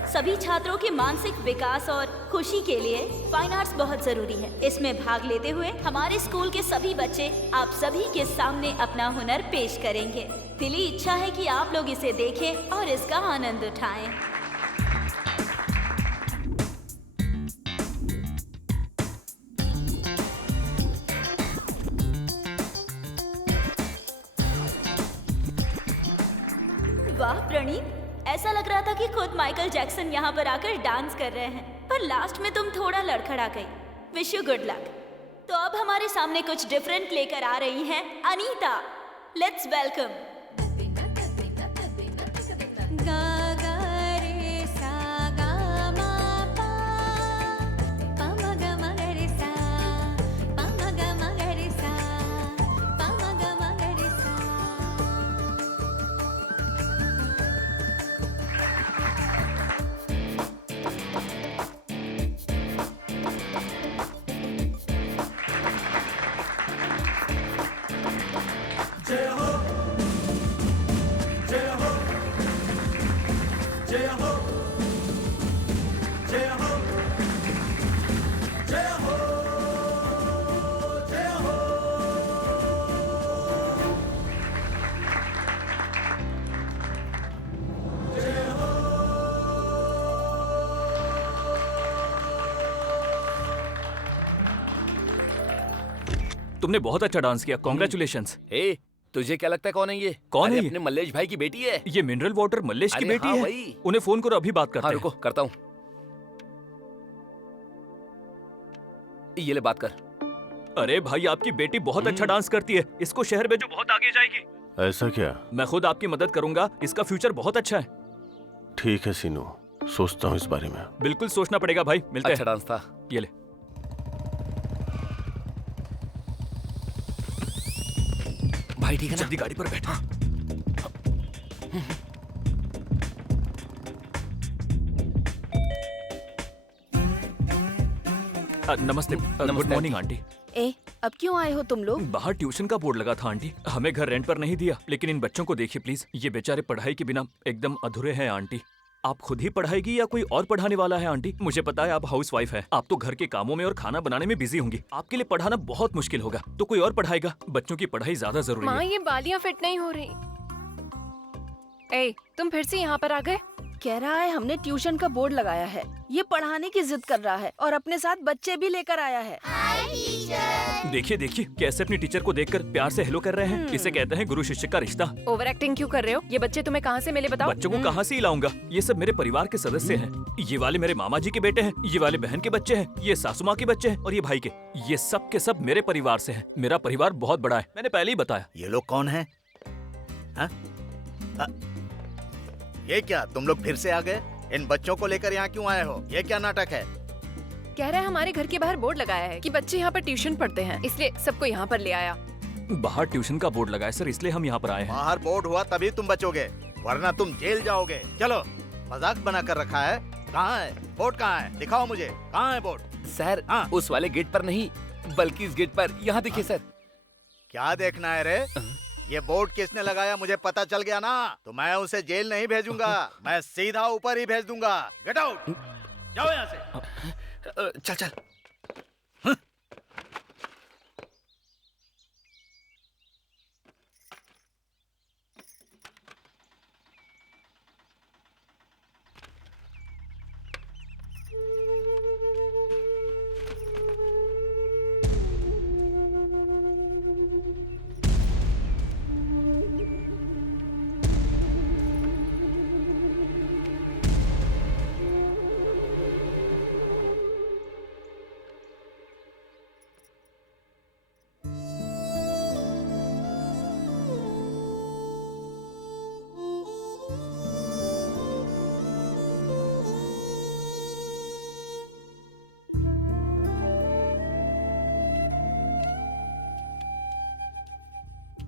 सभी छात्रों के मानसिक विकास और खुशी के लिए फाइन आर्ट्स बहुत जरूरी है। इसमें भाग लेते हुए हमारे स्कूल के सभी बच्चे आप सभी के सामने अपना हुनर पेश करेंगे। दिली इच्छा है कि आप लोग इसे देखें और इसका आनंद उठाएं। वाह प्रणीत, ऐसा लग रहा था कि खुद माइकल जैक्सन यहाँ पर आकर डांस कर रहे हैं, पर लास्ट में तुम थोड़ा लड़खड़ा गई। Wish you good luck. तो अब हमारे सामने कुछ डिफरेंट लेकर आ रही हैं अनीता। Let's welcome. तुमने बहुत अच्छा डांस किया, कॉन्ग्रेचुलेशंस। ए, तुझे क्या लगता है कौन है ये? कौन है अरे ये? अपने मल्लेश भाई की बेटी है। ये मिनरल वाटर मल्लेश की अरे बेटी हाँ, है। वही। उन्हें फोन करो, अभी बात करते हाँ हैं। रुको, करता हूँ। ये ले बात कर। अरे भाई आपकी बेटी बहुत अच्छा डांस करती है, इसको शहर भेजो, बहुत आगे जाएगी। ऐसा क्या? मैं खुद आपकी मदद करूंगा, इसका फ्यूचर बहुत अच्छा है। ठीक है सीनू, सोचता हूँ इस बारे में। बिल्कुल सोचना पड़ेगा भाई, मिलते अच्छा डांस था। ये ले। भाई ठीक है ना? जल्दी गाड़ी पर बैठ। नमस्ते। Good morning aunty. ए, अब क्यों आए हो तुम लोग? बाहर ट्यूशन का बोर्ड लगा था आंटी, हमें घर रेंट पर नहीं दिया, लेकिन इन बच्चों को देखिए प्लीज, ये बेचारे पढ़ाई के बिना एकदम अधूरे हैं आंटी। आप खुद ही पढ़ाएगी या कोई और पढ़ाने वाला है आंटी? मुझे पता है आप हाउस वाइफ है, आप तो घर के कामों में और खाना बनाने में बिजी होंगी, आपके लिए पढ़ाना बहुत मुश्किल होगा, तो कोई और पढ़ाएगा। बच्चों की पढ़ाई ज्यादा जरूरी माँ है। ये बालियाँ फिट नहीं हो रही। ए, तुम फिर से यहाँ पर आ गए? कह रहा है हमने ट्यूशन का बोर्ड लगाया है, ये पढ़ाने की जिद कर रहा है और अपने साथ बच्चे भी लेकर आया है। देखिए देखिए कैसे अपनी टीचर को देखकर प्यार से हेलो कर रहे हैं, इसे कहते हैं गुरु शिष्य का रिश्ता। ओवर एक्टिंग क्यों कर रहे हो? ये बच्चे तुम्हें कहाँ से मिले बताओ? बच्चों को कहाँ से लाऊंगा, ये सब मेरे परिवार के सदस्य हैं। ये वाले मेरे मामा जी के बेटे हैं, ये वाले बहन के बच्चे हैं, ये सासू माँ के बच्चे हैं और ये भाई के। ये सब के सब मेरे परिवार से हैं। मेरा परिवार बहुत बड़ा है, मैंने पहले ही बताया। ये लोग कौन हैं? ये क्या तुम लोग फिर से आ गए? इन बच्चों को लेकर यहाँ क्यों आए हो? ये क्या नाटक है? कह रहा है हमारे घर के बाहर बोर्ड लगाया है कि बच्चे यहाँ पर ट्यूशन पढ़ते हैं, इसलिए सबको यहाँ पर ले आया। बाहर ट्यूशन का बोर्ड लगा है सर, इसलिए हम यहाँ पर आए हैं। बाहर बोर्ड हुआ तभी तुम बचोगे, वरना तुम जेल जाओगे। चलो, मजाक बना कर रखा है। कहाँ है बोर्ड? कहाँ है? दिखाओ मुझे, कहाँ है बोर्ड? सर उस वाले गेट पर नहीं, बल्कि इस गेट पर। यहाँ देखिए सर। क्या देखना है रे? ये बोर्ड किसने लगाया मुझे पता चल गया ना, तो मैं उसे जेल नहीं भेजूंगा, मैं सीधा ऊपर ही भेज दूंगा। Get out. जाओ यहाँ से। चल चल।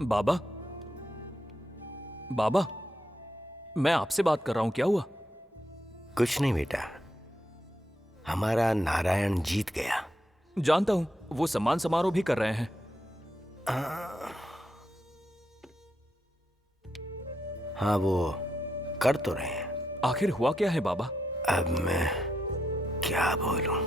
बाबा, बाबा, मैं आपसे बात कर रहा हूं, क्या हुआ? कुछ नहीं बेटा, हमारा नारायण जीत गया। जानता हूं, वो सम्मान समारोह भी कर रहे हैं। हाँ, वो कर तो रहे हैं। आखिर हुआ क्या है बाबा? अब मैं क्या बोलूं?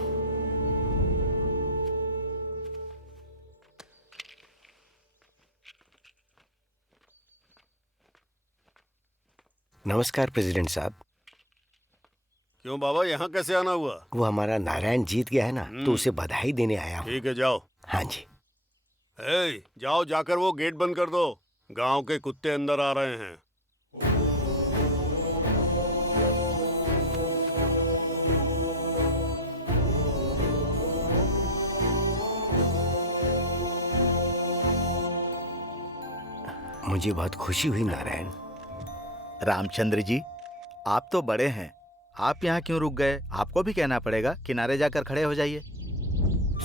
नमस्कार प्रेसिडेंट साहब। क्यों बाबा, यहाँ कैसे आना हुआ? वो हमारा नारायण जीत गया है ना, तो उसे बधाई देने आया हूँ। ठीक है, जाओ। हाँ जी। जाओ, जाकर वो गेट बंद कर दो। गांव के कुत्ते अंदर आ रहे हैं। मुझे बहुत खुशी हुई नारायण। रामचंद्र जी, आप तो बड़े हैं, आप यहाँ क्यों रुक गए? आपको भी कहना पड़ेगा, किनारे जाकर खड़े हो जाइए।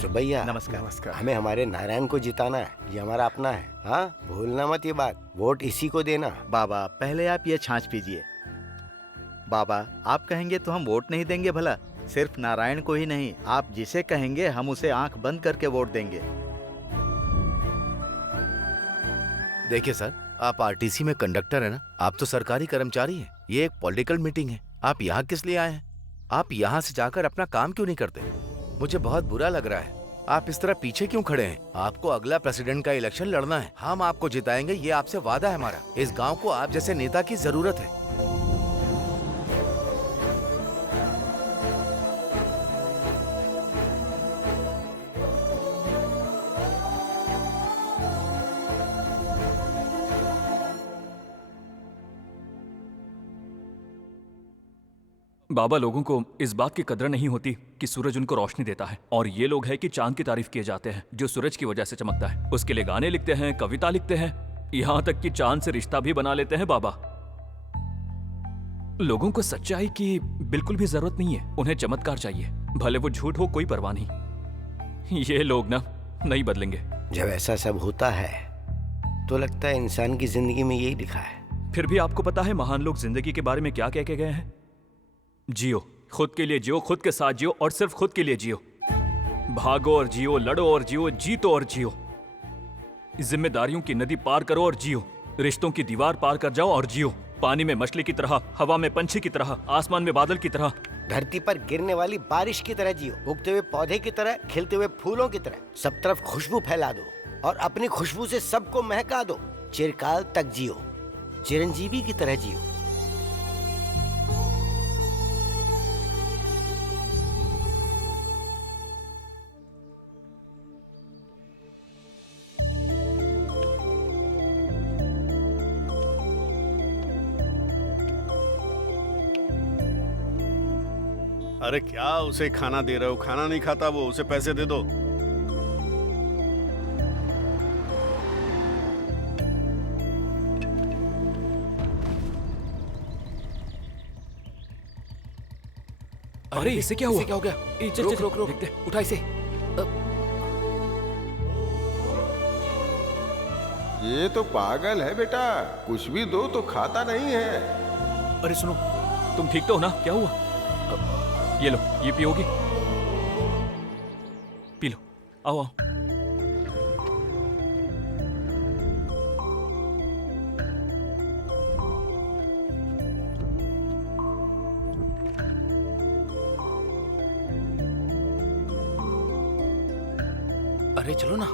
सुबैया, नमस्कार। हमें हमारे नारायण को जिताना है, ये हमारा अपना है। हाँ, भूलना मत ये बात, वोट इसी को देना। बाबा, पहले आप ये छाछ पीजिए। बाबा, आप कहेंगे तो हम वोट नहीं देंगे भला? सिर्फ नारायण को ही नहीं, आप जिसे कहेंगे हम उसे आंख बंद करके वोट देंगे। देखिए सर, आप आरटीसी में कंडक्टर है ना, आप तो सरकारी कर्मचारी हैं। ये एक पॉलिटिकल मीटिंग है, आप यहाँ किस लिए आए हैं? आप यहाँ से जाकर अपना काम क्यों नहीं करते? मुझे बहुत बुरा लग रहा है, आप इस तरह पीछे क्यों खड़े हैं? आपको अगला प्रेसिडेंट का इलेक्शन लड़ना है, हम आपको जिताएंगे, ये आपसे वादा है हमारा। इस गाँव को आप जैसे नेता की जरूरत है। बाबा, लोगों को इस बात की कदर नहीं होती कि सूरज उनको रोशनी देता है, और ये लोग हैं कि चांद की तारीफ किए जाते हैं जो सूरज की वजह से चमकता है। उसके लिए गाने लिखते हैं, कविता लिखते हैं, यहाँ तक कि चांद से रिश्ता भी बना लेते हैं। बाबा, लोगों को सच्चाई की बिल्कुल भी जरूरत नहीं है, उन्हें चमत्कार चाहिए, भले वो झूठ हो, कोई परवाह नहीं। ये लोग ना नहीं बदलेंगे। जब ऐसा सब होता है तो लगता है इंसान की जिंदगी में यही लिखा है। फिर भी आपको पता है महान लोग जिंदगी के बारे में क्या कह के गए हैं? जियो, खुद के लिए जियो, खुद के साथ जियो, और सिर्फ खुद के लिए जियो। भागो और जियो, लड़ो और जियो, जीतो और जियो। जिम्मेदारियों की नदी पार करो और जियो, रिश्तों की दीवार पार कर जाओ और जियो। पानी में मछली की तरह, हवा में पंछी की तरह, आसमान में बादल की तरह, धरती पर गिरने वाली बारिश की तरह जियो, उगते हुए पौधे की तरह, खिलते हुए फूलों की तरह। सब तरफ खुशबू फैला दो और अपनी खुशबू से सबको महका दो। चिरकाल तक जियो, चिरंजीवी की तरह जियो। अरे क्या उसे खाना दे रहे हो? खाना नहीं खाता वो, उसे पैसे दे दो। अरे इसे क्या हुआ? क्या हो गया? रुक रुक रुक, देखते, उठा इसे। ये तो पागल है बेटा, कुछ भी दो तो खाता नहीं है। अरे सुनो, तुम ठीक तो हो ना? क्या हुआ? ये लो, ये पियोगी? पी लो, आओ आओ। अरे चलो ना।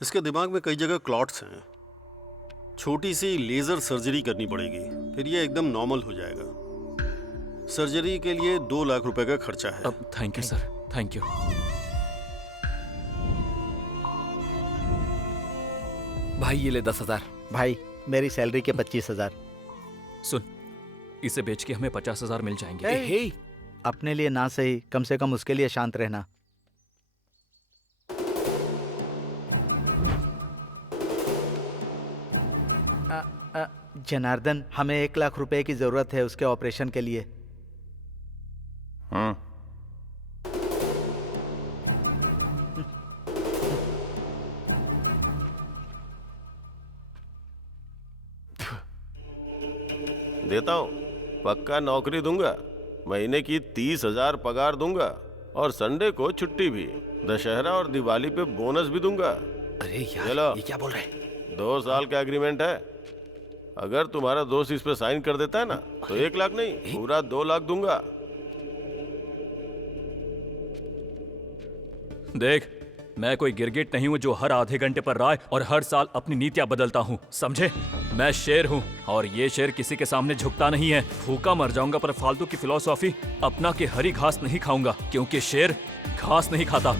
इसके दिमाग में कई जगह क्लॉट्स हैं। छोटी सी लेजर सर्जरी करनी पड़ेगी, फिर ये एकदम नॉर्मल हो जाएगा। सर्जरी के लिए 2 लाख रुपए का खर्चा है। अब thank you sir, thank you. भाई ये ले 10,000। भाई मेरी सैलरी के 25,000। सुन, इसे बेच के हमें 50,000 मिल जाएंगे। हे अपने लिए ना सही, कम से कम उसके लिए शांत रहना। जनार्दन, हमें 1 लाख रुपए की जरूरत है उसके ऑपरेशन के लिए। देता हूँ, पक्का नौकरी दूंगा, महीने की 30,000 पगार दूंगा और संडे को छुट्टी भी, दशहरा और दिवाली पे बोनस भी दूंगा। अरे यार, चलो। ये क्या बोल रहा है? 2 साल का एग्रीमेंट है। अगर तुम्हारा दोस्त इस पे साइन कर देता है ना, तो 1 लाख नहीं, पूरा 2 लाख दूंगा। देख, मैं कोई गिरगिट नहीं हूँ जो हर आधे घंटे पर राय और हर साल अपनी नीतियां बदलता हूँ, समझे? मैं शेर हूँ और ये शेर किसी के सामने झुकता नहीं है। भूखा मर जाऊंगा पर फालतू की फिलॉसफी अपना के हरी घास नहीं खाऊंगा, क्योंकि शेर घास नहीं खाता।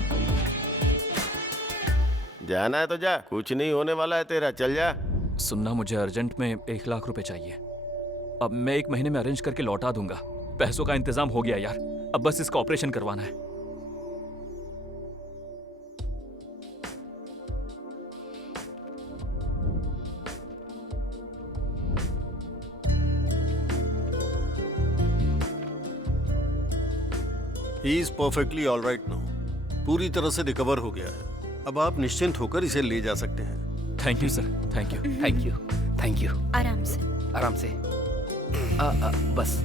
जाना है तो जा, कुछ नहीं होने वाला है तेरा, चल जा। सुनना, मुझे अर्जेंट में 1 लाख रुपए चाहिए। अब मैं 1 महीने में अरेंज करके लौटा दूंगा। पैसों का इंतजाम हो गया यार, अब बस इसका ऑपरेशन करवाना है। He is perfectly all right now. पूरी तरह से रिकवर हो गया है। अब आप निश्चिंत होकर इसे ले जा सकते हैं। Thank you sir, thank you. Thank you, thank you. आराम से। आराम से। बस।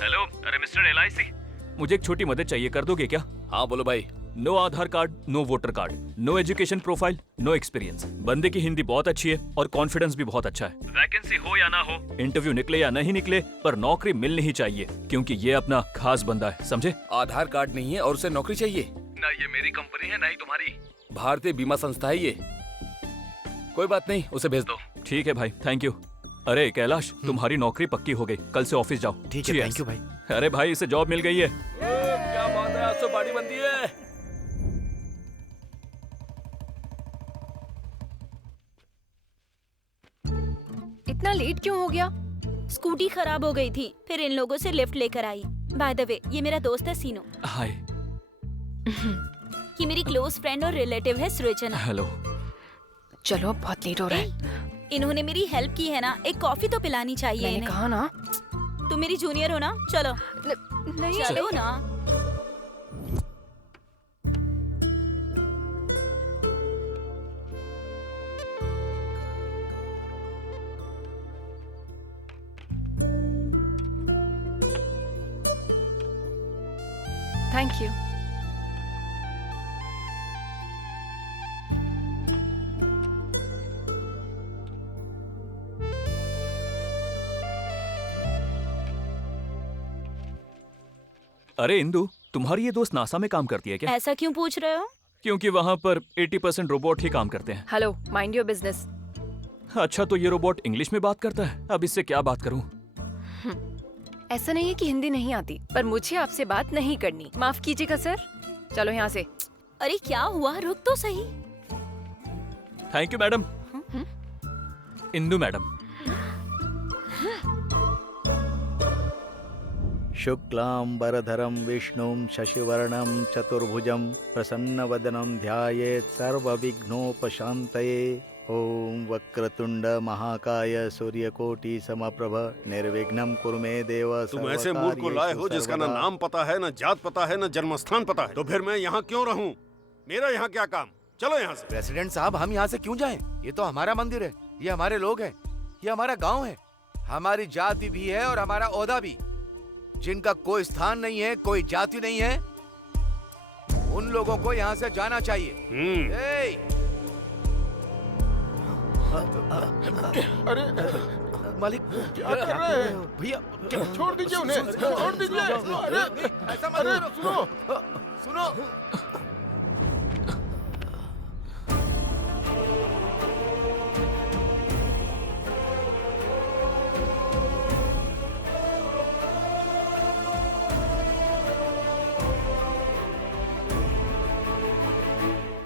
हेलो, अरे मिस्टर LIC, मुझे एक छोटी मदद चाहिए, कर दोगे क्या? हाँ बोलो भाई। No Aadhaar card, no voter card, no education profile, no experience. बंदे की हिंदी बहुत अच्छी है और कॉन्फिडेंस भी बहुत अच्छा है। वैकेंसी हो या ना हो, इंटरव्यू निकले या नहीं निकले, पर नौकरी मिलनी ही चाहिए, क्योंकि ये अपना खास बंदा है, समझे? आधार कार्ड नहीं है और उसे नौकरी चाहिए? ना ये मेरी कंपनी है ना ही तुम्हारी, भारतीय बीमा संस्था है ये। कोई बात नहीं, उसे भेज दो। ठीक है भाई, थैंक यू। अरे कैलाश, तुम्हारी नौकरी पक्की हो गई, कल से ऑफिस जाओ। ठीक है, थैंक यू भाई। अरे भाई, इसे जॉब मिल गई है। क्या बात है, आज तो बाड़ी बनती है। इतना लेट क्यों हो गया? स्कूटी खराब हो गई थी, फिर इन लोगों से लिफ्ट लेकर आई। बाय द वे, ये मेरा दोस्त है सीनो। हाय। ये मेरी क्लोज फ्रेंड और रिलेटिव है सृजना। हेलो। चलो, अब बहुत लेट हो रहा है। इन्होंने मेरी हेल्प की है ना, एक कॉफी तो पिलानी चाहिए मैंने इन्हें। कहा ना। तुम मेरी जूनियर हो ना, चलो। नहीं चलो ना। Thank you. अरे इंदु, तुम्हारी ये दोस्त नासा में काम करती है क्या? ऐसा क्यों पूछ रहे हो? क्योंकि वहाँ पर 80% रोबोट ही काम करते हैं। Hello, mind your business. अच्छा, तो ये रोबोट इंग्लिश में बात करता है, अब इससे क्या बात करूं? ऐसा नहीं है कि हिंदी नहीं आती, पर मुझे आपसे बात नहीं करनी। माफ कीजिएगा सर, चलो यहाँ से। अरे क्या हुआ, रुक तो सही। Thank you madam. Indu madam. शुक्लांबरधरं विष्णुं शशिवर्णं चतुर्भुजं प्रसन्नवदनं ध्यायेत् सर्वविघ्नोपशान्तये। ओम वक्रतुंड महाकाय सूर्यकोटि समप्रभ निर्विघ्नं कुरु मे देव। तुम ऐसे मूर्ख को लाए हो जिसका ना नाम पता है, ना जात पता है, ना जन्मस्थान पता है, तो फिर मैं यहाँ क्यों रहूं? मेरा यहाँ क्या काम? चलो यहाँ से। प्रेसिडेंट साहब, हम यहाँ से क्यों जाएं? ये तो हमारा मंदिर है, ये हमारे लोग हैं, ये हमारा गांव है, हमारी जाति भी है और हमारा ओहदा भी। जिनका कोई स्थान नहीं है, कोई जाति नहीं है, उन लोगों को यहाँ से जाना चाहिए। अरे मालिक क्या कर रहे हैं भैया? छोड़ दीजिए उन्हें, छोड़ दीजिए। अरे ऐसा मत अरे करो। सुनो, सुनो,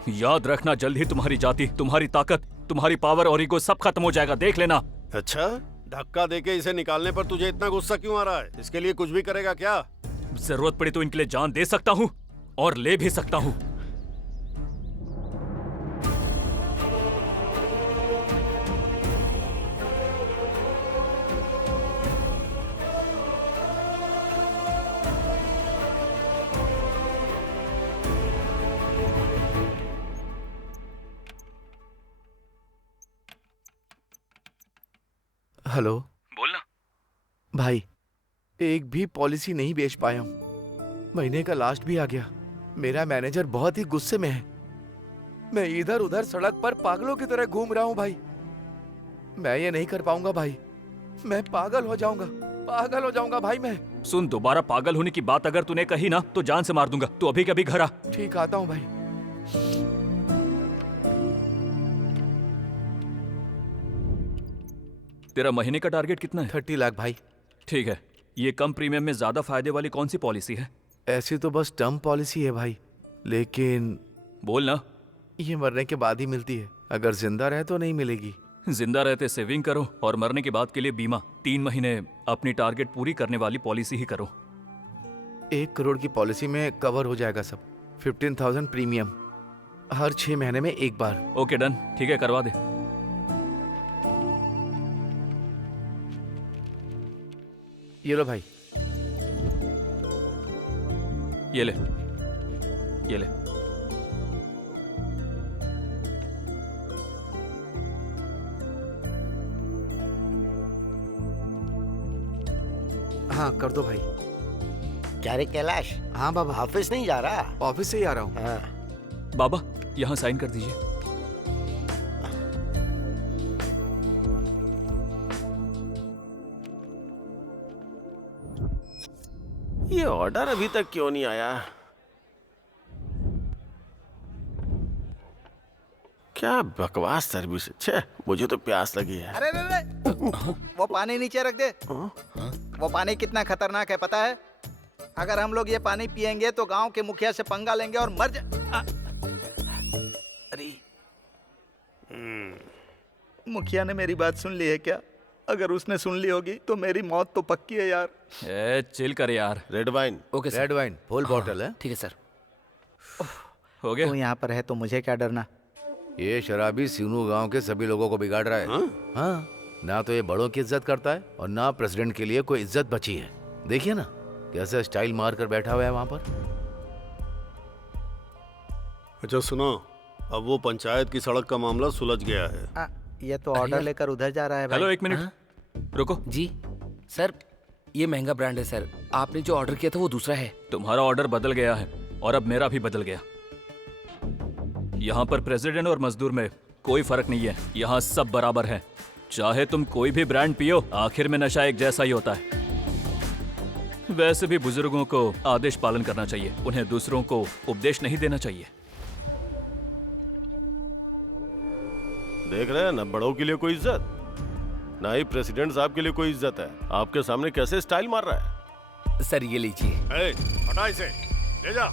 याद रखना, जल्द ही तुम्हारी जाति, तुम्हारी ताकत, तुम्हारी पावर और ईगो सब खत्म हो जाएगा, देख लेना। अच्छा, धक्का देके इसे निकालने पर तुझे इतना गुस्सा क्यों आ रहा है? इसके लिए कुछ भी करेगा क्या? जरूरत पड़ी तो इनके लिए जान दे सकता हूँ और ले भी सकता हूँ। हेलो बोलना। भाई, एक भी पॉलिसी नहीं बेच पाया हूँ। महीने का लास्ट भी आ गया। मेरा मैनेजर बहुत ही गुस्से में है। मैं इधर उधर सड़क पर पागलों की तरह घूम रहा हूँ भाई। मैं ये नहीं कर पाऊंगा भाई। मैं पागल हो जाऊंगा भाई मैं। सुन, दोबारा पागल होने की बात अगर तूने कही ना तो जान से मार दूंगा। तू अभी कभी घर आ। ठीक, आता हूँ भाई। तेरा महीने का टारगेट कितना है? 30 लाख भाई। ठीक है। ये कम प्रीमियम में ज्यादा फायदे वाली कौन सी पॉलिसी है? ऐसी तो बस टर्म पॉलिसी है भाई, लेकिन बोलना। ये मरने के बाद ही मिलती है। अगर जिंदा रहे तो नहीं मिलेगी। जिंदा रहते सेविंग करो और मरने के बाद के लिए बीमा। 3 महीने अपनी टारगेट पूरी करने वाली पॉलिसी ही करो। 1 करोड़ की पॉलिसी में कवर हो जाएगा सब। 15,000 प्रीमियम, हर 6 महीने में एक बार। ओके डन, ठीक है, करवा दे। ये लो भाई। ये ले, ये ले। हाँ, कर दो भाई। क्या रे कैलाश? हाँ बाबा। ऑफिस नहीं जा रहा? ऑफिस से ही आ रहा हूँ। हाँ। बाबा, यहाँ साइन कर दीजिए। ये ऑर्डर अभी तक क्यों नहीं आया? क्या बकवास सर्विस है। छे, मुझे तो प्यास लगी है। अरे अरे वो पानी नीचे रख दे। वो पानी कितना खतरनाक है पता है? अगर हम लोग ये पानी पिएंगे तो गांव के मुखिया से पंगा लेंगे और मर अरे मुखिया ने मेरी बात सुन ली है क्या? अगर उसने सुन ली होगी तो मेरी मौत तो पक्की है यार। चिल कर यार। Red wine. Okay sir. Red wine full bottle है। ठीक है सर। हो गया। तू यहाँ पर है तो मुझे क्या डरना? ये शराबी सीनू गांव के सभी लोगों को बिगाड़ रहा है। हाँ, ना तो ये बड़ों की इज्जत करता है और ना प्रेसिडेंट के लिए कोई इज्जत बची है। देखिए ना कैसे स्टाइल मार कर बैठा हुआ है वहां पर। अच्छा सुनो, अब वो पंचायत की सड़क का मामला सुलझ गया है। ये तो ऑर्डर लेकर उधर जा रहा है भाई। हेलो, एक मिनट रुको। जी सर, ये महंगा ब्रांड है सर। आपने जो ऑर्डर किया था वो दूसरा है। तुम्हारा ऑर्डर बदल गया है और अब मेरा भी बदल गया। यहाँ पर प्रेसिडेंट और मजदूर में कोई फर्क नहीं है। यहाँ सब बराबर हैं। चाहे तुम कोई भी ब्रांड पियो, आखिर में नशा एक जैसा ही होता है। वैसे भी बुजुर्गों को आदेश पालन करना चाहिए, उन्हें दूसरों को उपदेश नहीं देना चाहिए। देख रहे हैं ना, बड़ों के लिए कोई इज्जत, ना ही प्रेसिडेंट साहब के लिए कोई इज्जत है। आपके सामने कैसे स्टाइल मार रहा है। सर ये लीजिए। हटा इसे, ले जा।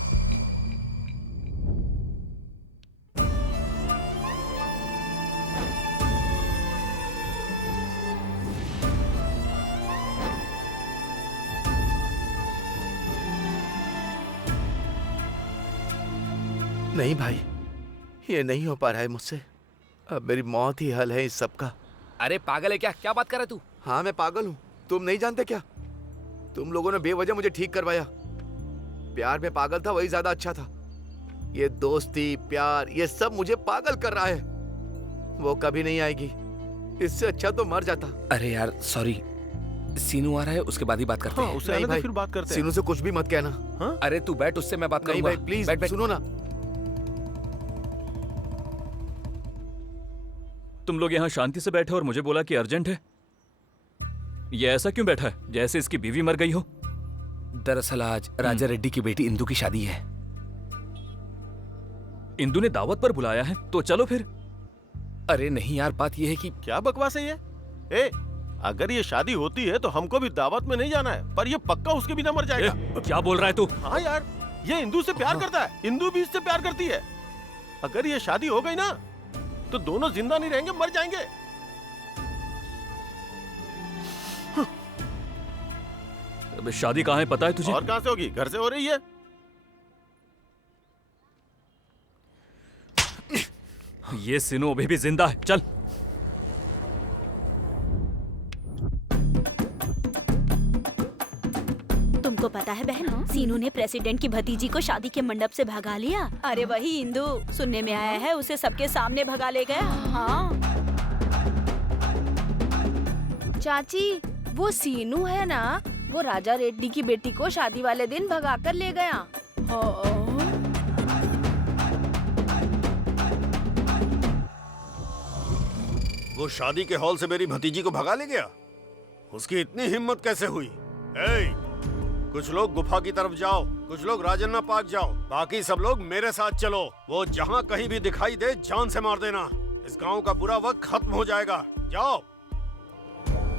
नहीं भाई, ये नहीं हो पा रहा है मुझसे। अब मेरी मौत ही हल है इस सब का। अरे पागल है क्या? क्या बात कर रहा है तू? हाँ, मैं पागल हूँ। तुम नहीं जानते क्या? तुम लोगों ने बेवजह मुझे ठीक करवाया। प्यार में पागल था वही ज्यादा अच्छा था। ये दोस्ती प्यार ये सब मुझे पागल कर रहा है। वो कभी नहीं आएगी। इससे अच्छा तो मर जाता। अरे यार सॉरी, सीनू आ रहा है, उसके बाद ही बात करते हैं। उससे आने दो, फिर बात करते हैं। सीनू से कुछ भी मत कहना। हाँ? अरे तू बैठ, उससे मैं बात नहीं करूंगा। भाई प्लीज बैठ, बैठ। सुनो ना। तुम लोग यहाँ शांति से बैठे और मुझे बोला कि अर्जेंट है। ये ऐसा क्यों बैठा है जैसे इसकी बीवी मर गई हो? दरअसल आज राजा रेड्डी की बेटी इंदु की शादी है। इंदु ने दावत पर बुलाया है तो चलो फिर। अरे नहीं यार, बात यह है कि क्या बकवास है ये? ए, अगर ये शादी होती है तो हमको भी दावत में नहीं जाना है, पर ये पक्का उसके बिना मर जाएगा। क्या बोल रहा है तू? हाँ यार, ये इंदु से प्यार करता है, इंदु भी इससे प्यार करती है। अगर ये शादी हो गई ना तो दोनों जिंदा नहीं रहेंगे, मर जाएंगे। अबे शादी कहाँ है पता है तुझे? और कहाँ से होगी? घर से हो रही है। ये सीनू अभी भी जिंदा है। चल। तुमको पता है बहन, सीनू ने प्रेसिडेंट की भतीजी को शादी के मंडप से भगा लिया। अरे वही इंदु, सुनने में आया है उसे सबके सामने भगा ले गया। हाँ चाची, वो सीनू है ना, वो राजा रेड्डी की बेटी को शादी वाले दिन भगा कर ले गया। वो शादी के हॉल से मेरी भतीजी को भगा ले गया? उसकी इतनी हिम्मत कैसे हुई? कुछ लोग गुफा की तरफ जाओ, कुछ लोग राजन्ना पार्क जाओ, बाकी सब लोग मेरे साथ चलो। वो जहाँ कहीं भी दिखाई दे जान से मार देना। इस गांव का बुरा वक्त खत्म हो जाएगा। जाओ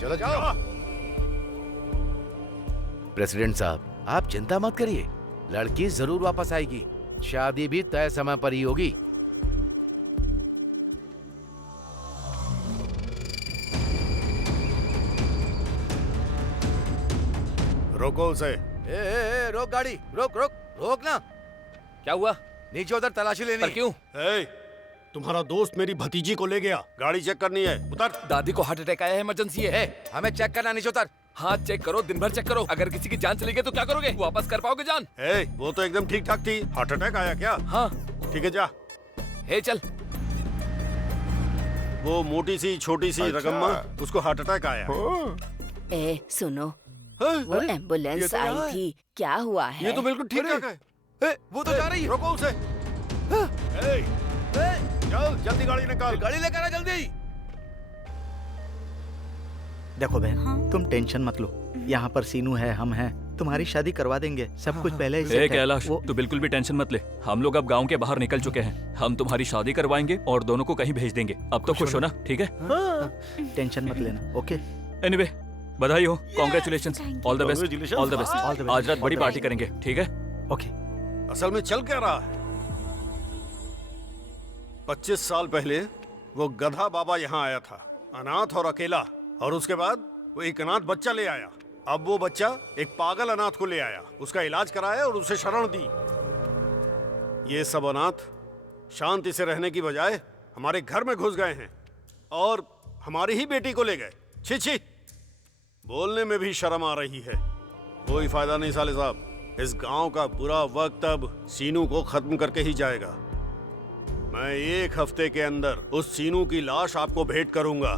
चलो जाओ। प्रेसिडेंट साहब, आप चिंता मत करिए, लड़की जरूर वापस आएगी। शादी भी तय समय पर ही होगी। रोको उसे। रोक गाड़ी, रोक रोक रोक ना। क्या हुआ? नीचे उधर तलाशी लेनी। पर क्यों? तुम्हारा दोस्त मेरी भतीजी को ले गया, गाड़ी चेक करनी है। उतर। दादी को हार्ट अटैक आया है, इमरजेंसी है। हमें चेक करना, नीचे उतर। हाँ चेक करो, दिन भर चेक करो। अगर किसी की जान चली गई तो क्या करोगे? वापस कर पाओगे जान? वो तो एकदम ठीक ठाक थी। हार्ट अटैक आया क्या? हाँ ठीक है, जा। चल। वो मोटी सी छोटी सी रकम्मा, उसको हार्ट अटैक आया। सुनो, वो एम्बुलेंस तो आई थी, क्या हुआ है? ये तो बिल्कुल ठीक ठाक है। वो तो जा रही है। रोको उसे। चल जल्दी गाड़ी निकाल। गाड़ी लेकर आ जल्दी। देखो बहन, तुम टेंशन मत लो, यहाँ पर सीनू है, हम हैं, तुम्हारी शादी करवा देंगे। सब कुछ पहले ही सेट है। कैलाश, तू बिल्कुल भी टेंशन मत ले। हम लोग अब गांव के बाहर निकल चुके हैं। हम तुम्हारी शादी करवाएंगे और दोनों को कहीं भेज देंगे। अब तो खुश हो ना? ठीक है, टेंशन मत लेना। ओके। एनीवे, बधाई हो, congratulations, all the best, all the best. आज रात बड़ी पार्टी करेंगे, ठीक है? ओके। असल में चल क्या रहा है? 25 साल पहले वो गधा बाबा यहाँ आया था, अनाथ और अकेला, और उसके बाद वो एक अनाथ बच्चा ले आया। अब वो बच्चा एक पागल अनाथ को ले आया, उसका इलाज कराया और उसे शरण दी। ये सब अनाथ शांति से रहने की बजाय हमारे घर में घुस गए हैं और हमारी ही बेटी को ले गए। छी छी, बोलने में भी शर्म आ रही है। कोई फायदा नहीं साले साहब, इस गांव का बुरा वक्त अब सीनू को खत्म करके ही जाएगा। मैं 1 हफ्ते के अंदर उस सीनू की लाश आपको भेंट करूंगा।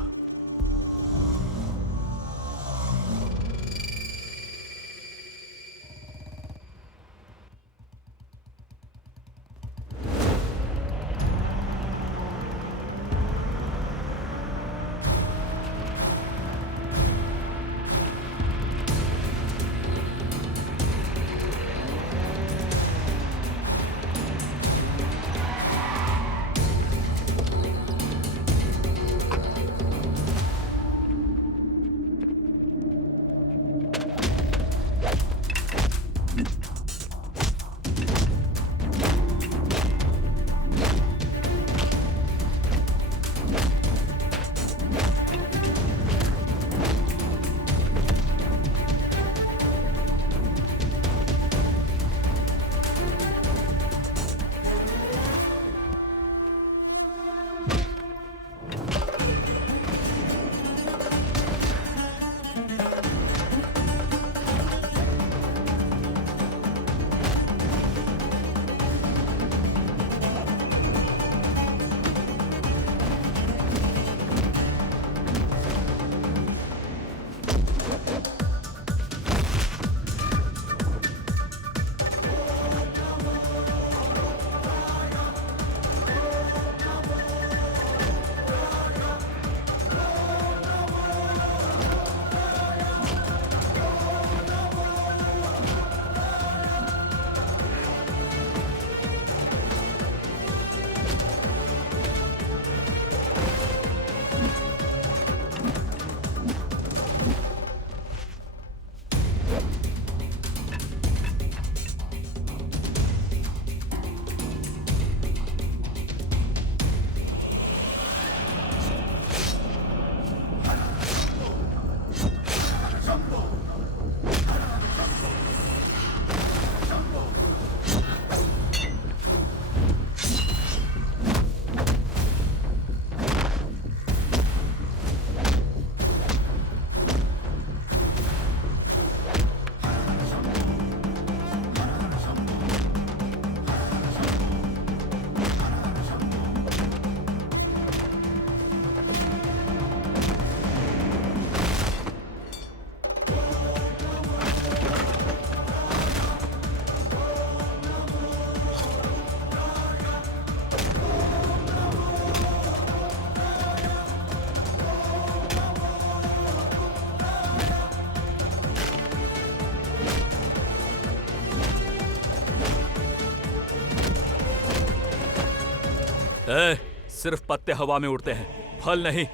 सिर्फ पत्ते हवा में उड़ते हैं, फल नहीं।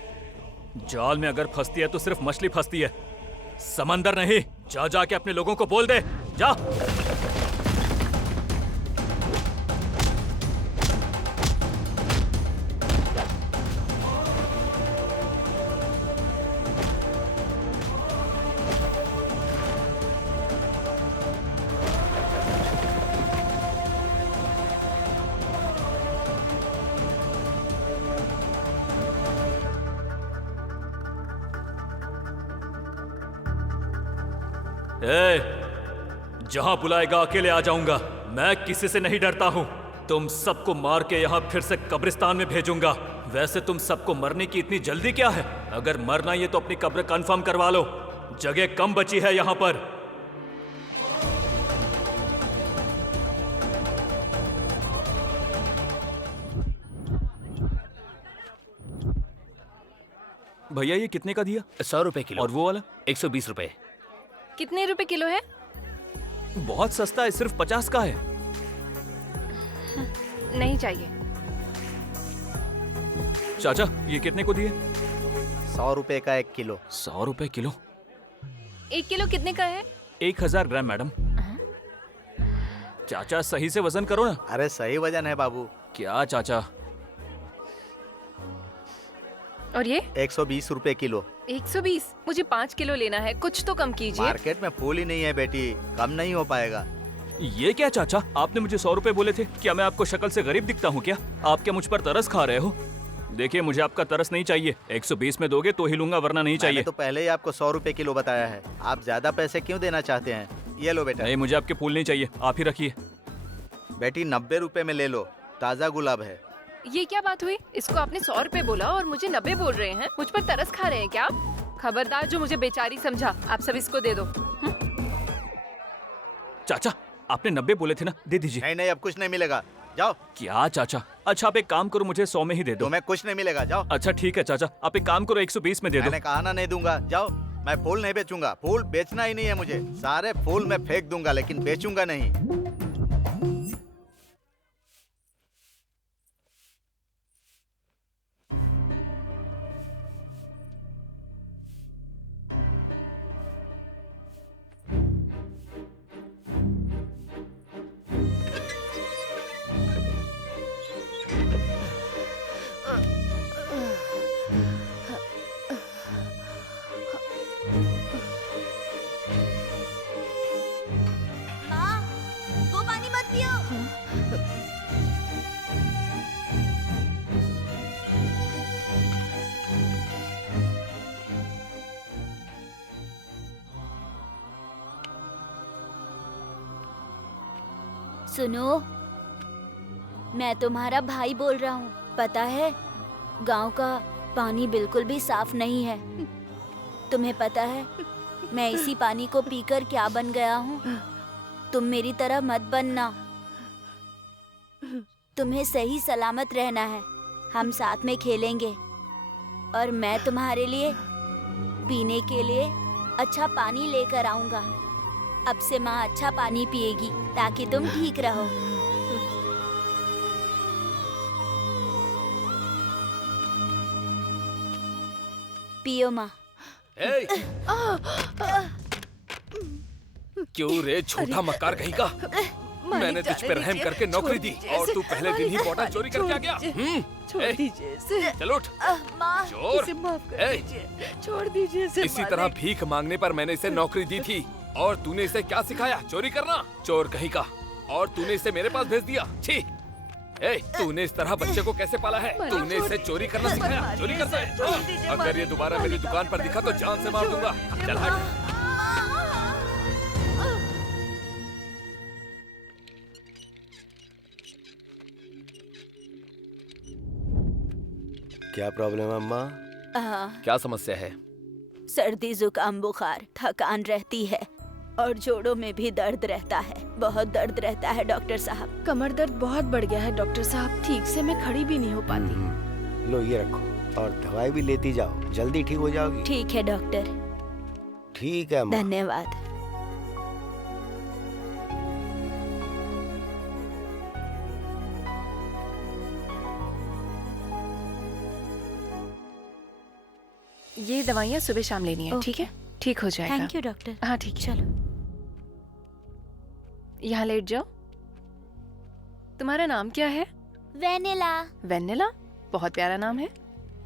जाल में अगर फंसती है तो सिर्फ मछली फंसती है, समंदर नहीं। जा जाके अपने लोगों को बोल दे, जा। जहां बुलाएगा अकेले आ जाऊंगा। मैं किसी से नहीं डरता हूं। तुम सबको मार के यहां फिर से कब्रिस्तान में भेजूंगा। वैसे तुम सबको मरने की इतनी जल्दी क्या है? अगर मरना ही है तो अपनी कब्र कंफर्म करवा लो, जगह कम बची है यहां पर। भैया ये कितने का दिया? 100 रुपए किलो। और वो वाला? 120 रुपए। कितने रुपए किलो है? बहुत सस्ता है, सिर्फ 50 का है। नहीं चाहिए। चाचा ये कितने को दिए? 100 रुपए का 1 किलो। 100 रुपए किलो? 1 किलो कितने का है? 1000 ग्राम मैडम। चाचा सही से वजन करो ना। अरे सही वजन है बाबू। क्या चाचा? और ये? 120 रुपए किलो। 120? मुझे 5 किलो लेना है, कुछ तो कम कीजिए। मार्केट में फूल ही नहीं है बेटी, कम नहीं हो पाएगा। ये क्या चाचा, आपने मुझे 100 रुपए बोले थे। क्या मैं आपको शक्ल से गरीब दिखता हूँ क्या? आप क्या मुझ पर तरस खा रहे हो? देखिए मुझे आपका तरस नहीं चाहिए। 120 में दोगे तो ही लूंगा, वरना नहीं चाहिए। मैंने तो पहले ही आपको 100 रुपए किलो बताया है। आप ज्यादा पैसे क्यों देना चाहते हैं? ये लो बेटा। नहीं, मुझे आपके फूल नहीं चाहिए, आप ही रखिए। बेटी 90 रुपए में ले लो, ताजा गुलाब है। ये क्या बात हुई? इसको आपने 100 रुपए बोला और मुझे 90 बोल रहे हैं। मुझ पर तरस खा रहे हैं क्या आप? खबरदार जो मुझे बेचारी समझा। आप सब इसको दे दो। चाचा आपने 90 बोले थे ना, दे दीजिए। नहीं नहीं, अब कुछ नहीं मिलेगा, जाओ। क्या चाचा? अच्छा आप एक काम करो, मुझे 100 में ही दे दो। तुम्हें कुछ नहीं मिलेगा, जाओ। अच्छा ठीक है चाचा, आप एक काम करो, 120 में दे दो। मैंने कहा ना नहीं दूंगा, जाओ। मैं फूल नहीं बेचूंगा, फूल बेचना ही नहीं है मुझे। सारे फूल मैं फेंक दूंगा, लेकिन बेचूंगा नहीं। वो पानी मत पियो। सुनो, मैं तुम्हारा भाई बोल रहा हूँ। पता है गांव का पानी बिल्कुल भी साफ नहीं है। तुम्हें पता है मैं इसी पानी को पीकर क्या बन गया हूँ? तुम मेरी तरह मत बनना। तुम्हें सही सलामत रहना है। हम साथ में खेलेंगे और मैं तुम्हारे लिए पीने के लिए अच्छा पानी लेकर आऊंगा। अब से माँ अच्छा पानी पिएगी ताकि तुम ठीक रहो। पियो माँ। क्यों रे छोटा मक्कार कहीं का? मैंने तुझ पे रहम करके नौकरी दी और तू पहले दिन ही बॉटल चोरी करके आ गया। छोड़ दीजिए इसे। चलो उठ। माँ, चोर। इसे माफ कर दीजिए। छोड़ दीजिए इसे। इसी तरह भीख मांगने पर मैंने इसे नौकरी दी थी और तूने इसे क्या सिखाया? चोरी करना। चोर कहीं का। और तूने इसे मेरे पास भेज दिया। छी। तूने इस तरह बच्चे को कैसे पाला है? तूने इसे चोरी करना सिखाया? चोरी करता है? अगर ये दोबारा मेरी दुकान पर दिखा तो जान से मार दूंगा। चल हट। क्या प्रॉब्लम है अम्मा? क्या समस्या है? सर्दी जुकाम बुखार, थकान रहती है और जोड़ों में भी दर्द रहता है। बहुत दर्द रहता है डॉक्टर साहब। कमर दर्द बहुत बढ़ गया है डॉक्टर साहब, ठीक से मैं खड़ी भी नहीं हो पाती। लो ये रखो और दवाई भी लेती जाओ, जल्दी ठीक हो जाओगी। ठीक है डॉक्टर। ठीक है अम्मा। धन्यवाद। ये दवाइयाँ सुबह शाम लेनी है, ठीक है? ठीक हो जाएगा। Thank you doctor. हाँ ठीक है। चलो यहाँ लेट जाओ। तुम्हारा नाम क्या है? वेनिला। वेनिला, बहुत प्यारा नाम है।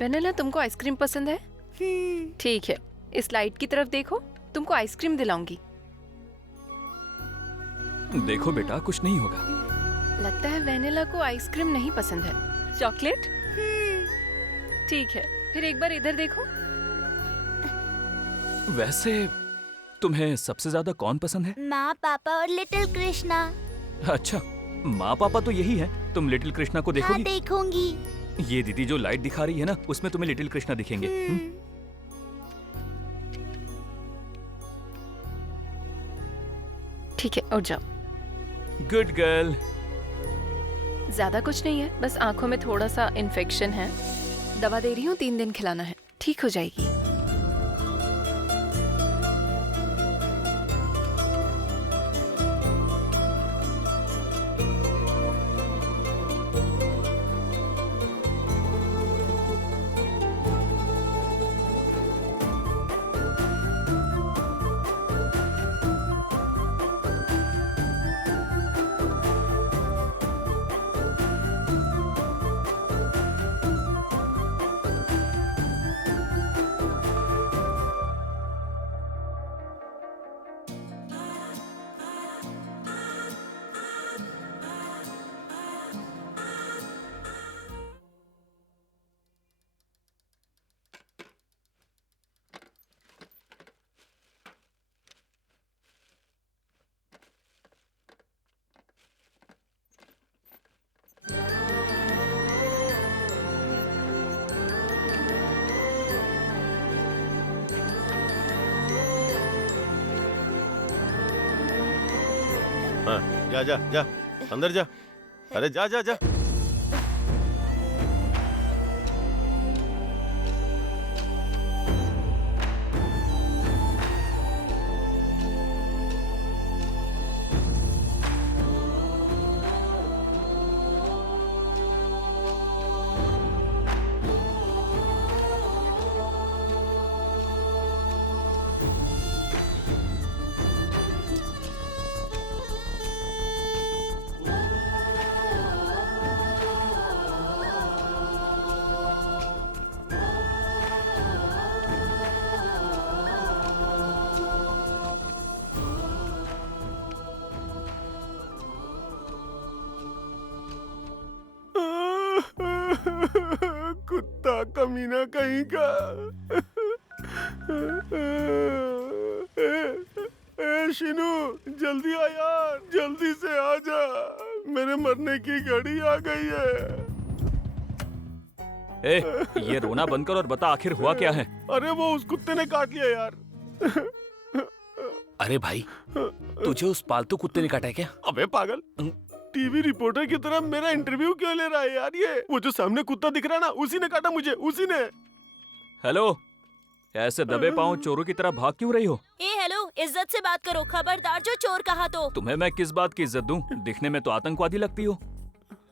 वेनिला, तुमको आइसक्रीम पसंद है? ठीक है, इस लाइट की तरफ देखो, तुमको आइसक्रीम दिलाऊंगी। देखो बेटा, कुछ नहीं होगा। लगता है वेनिला को आइसक्रीम नहीं पसंद है। चॉकलेट? ठीक है, फिर एक बार इधर देखो। वैसे तुम्हें सबसे ज्यादा कौन पसंद है? माँ, पापा और लिटिल कृष्णा। अच्छा, माँ पापा तो यही है। तुम लिटिल कृष्णा को हाँ, देखोगी? देखूंगी। ये दीदी जो लाइट दिखा रही है ना, उसमें तुम्हें लिटिल कृष्णा दिखेंगे। ठीक है, उठ जाओ। Good girl. ज्यादा कुछ नहीं है, बस आंखों में थोड़ा सा इन्फेक्शन है। दवा दे रही हूँ, 3 दिन खिलाना है, ठीक हो जाएगी। हाँ, जा जा जा, अंदर जा। अरे जा जा जा। कुत्ता कमीना कहीं का। शिनू, जल्दी आ यार, जल्दी से आ जा, मेरे मरने की घड़ी आ गई है। ए, ये रोना बंद कर और बता आखिर हुआ क्या है? अरे वो उस कुत्ते ने काट लिया यार। अरे भाई, तुझे उस पालतू कुत्ते ने काटा है क्या? अबे पागल, टीवी रिपोर्टर की तरह मेरा इंटरव्यू क्यों ले रहा है यार? ये वो जो सामने कुत्ता दिख रहा है ना, उसी ने काटा मुझे, उसी ने। हेलो, ऐसे दबे पांव चोरों की तरह भाग क्यों रही हो? ए हेलो, इज्जत से बात करो, खबरदार जो चोर कहा तो। तुम्हें मैं किस बात की इज्जत दूं? दिखने में तो आतंकवादी लगती हो।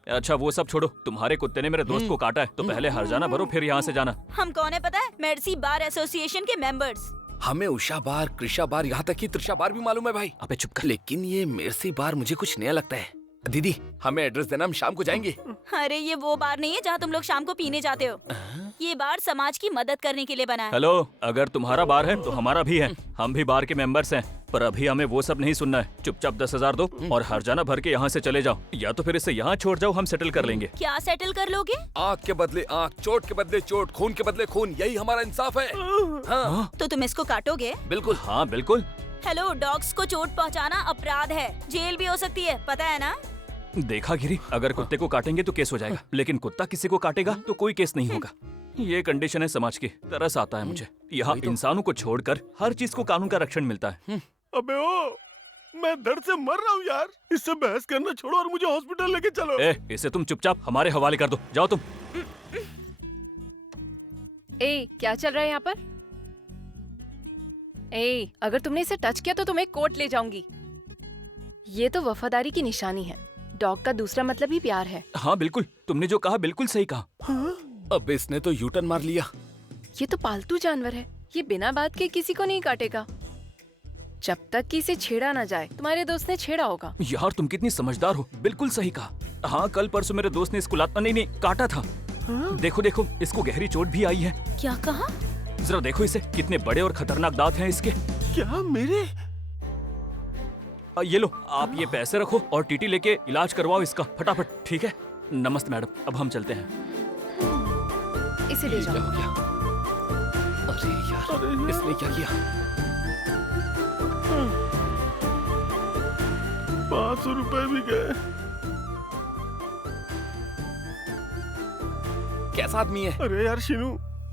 अच्छा वो सब छोड़ो, तुम्हारे कुत्ते ने मेरे दोस्त को काटा है, तो पहले हर्जाना भरो फिर यहाँ से जाना। हम कौन है पता है? मेर्सी बार एसोसिएशन के मेंबर्स। हमें उषा बार, कृषा बार, यहाँ तक कि त्रिशा बार भी मालूम है भाई। अबे चुप कर। लेकिन ये मेर्सी बार मुझे कुछ नया लगता है। दीदी, हमें एड्रेस देना, हम शाम को जाएंगे। अरे ये वो बार नहीं है जहाँ तुम लोग शाम को पीने जाते हो। ये बार समाज की मदद करने के लिए बना है। हेलो, अगर तुम्हारा बार है तो हमारा भी है, हम भी बार के मेंबर्स हैं, पर अभी हमें वो सब नहीं सुनना है। चुपचाप 10,000 दो और हर्जाना भर के यहाँ से चले जाओ, या तो फिर इसे यहाँ छोड़ जाओ, हम सेटल कर लेंगे। क्या सेटल कर लोगे? आँख के बदले आँख, चोट के बदले चोट, खून के बदले खून, यही हमारा इंसाफ है। हाँ। तो तुम इसको काटोगे? बिल्कुल। हाँ बिल्कुल। हेलो, डॉग्स को चोट पहुँचाना अपराध है, जेल भी हो सकती है, पता है ना? देखा गिरी, अगर कुत्ते को काटेंगे तो केस हो जाएगा, लेकिन कुत्ता किसी को काटेगा तो कोई केस नहीं होगा। ये कंडीशन है समाज की। तरस आता है मुझे, यहाँ इंसानों को छोड़कर हर चीज को कानून का रक्षण मिलता है। अबे ओ, मैं दर्द से मर रहा हूँ यार, इससे बहस करना छोड़ो और मुझे हॉस्पिटल लेके चलो। इसे तुम चुपचाप हमारे हवाले कर दो, जाओ तुम। ए, क्या चल रहा है यहाँ पर? ए, अगर तुमने इसे टच किया तो तुम्हें कोर्ट ले जाऊंगी। ये तो वफादारी की निशानी है। डॉग का दूसरा मतलब ही प्यार है। हाँ बिल्कुल, तुमने जो कहा बिल्कुल सही कहा। अब इसने तो यूटर्न मार लिया। ये तो पालतू जानवर है, ये बिना बात के किसी को नहीं काटेगा जब तक कि इसे छेड़ा ना जाए। तुम्हारे दोस्त ने छेड़ा होगा। यार तुम कितनी समझदार हो, बिल्कुल सही कहा। हाँ कल परसों मेरे दोस्त ने इसको नहीं काटा था। देखो देखो इसको गहरी चोट भी आई है। क्या कहा? जरा देखो इसे, कितने बड़े और खतरनाक दांत हैं इसके। क्या मेरे? ये लो, आप ये पैसे रखो और टीटी लेके इलाज करवाओ इसका फटाफट, ठीक है? नमस्ते मैडम, अब हम चलते हैं। इसे ले जाओ। अरे यार, इसने क्या किया? 500 रुपए भी गए। कैसा आदमी है? अरे यार शिनू,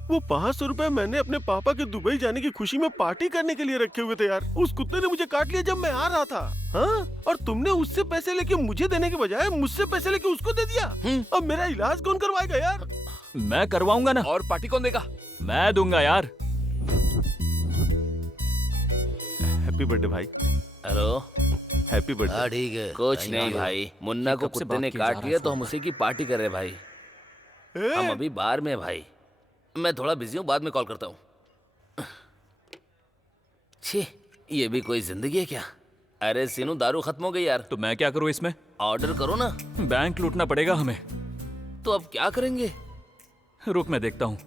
वो 500 रुपए मैंने अपने पापा के दुबई जाने की खुशी में पार्टी करने के लिए रखे हुए थे यार। उस कुत्ते ने मुझे काट लिया जब मैं आ रहा था। हाँ? और तुमने उससे पैसे लेके मुझे देने के बजाय मुझसे पैसे लेके उसको दे दिया। अब मेरा इलाज कौन करवाएगा यार? मैं करवाऊंगा ना। और पार्टी कौन देगा? मैं दूंगा यार। हैप्पी बर्थडे भाई। Hello, happy birthday. हाँ ठीक है। कुछ नहीं भाई, मुन्ना को कब से कुत्ते ने बात की जा काट रहा लिया है तो हम उसी की पार्टी कर रहे हैं भाई। हम अभी बाहर में हैं भाई, मैं थोड़ा बिजी हूँ, बाद में कॉल करता हूँ। छी, ये भी कोई जिंदगी है क्या? अरे सीनू, दारू खत्म हो गई यार। तो मैं क्या करूँ इसमें? ऑर्डर करो ना। बैंक लूटना पड़ेगा हमें। तो अब क्या करेंगे? रुक मैं देखता हूँ।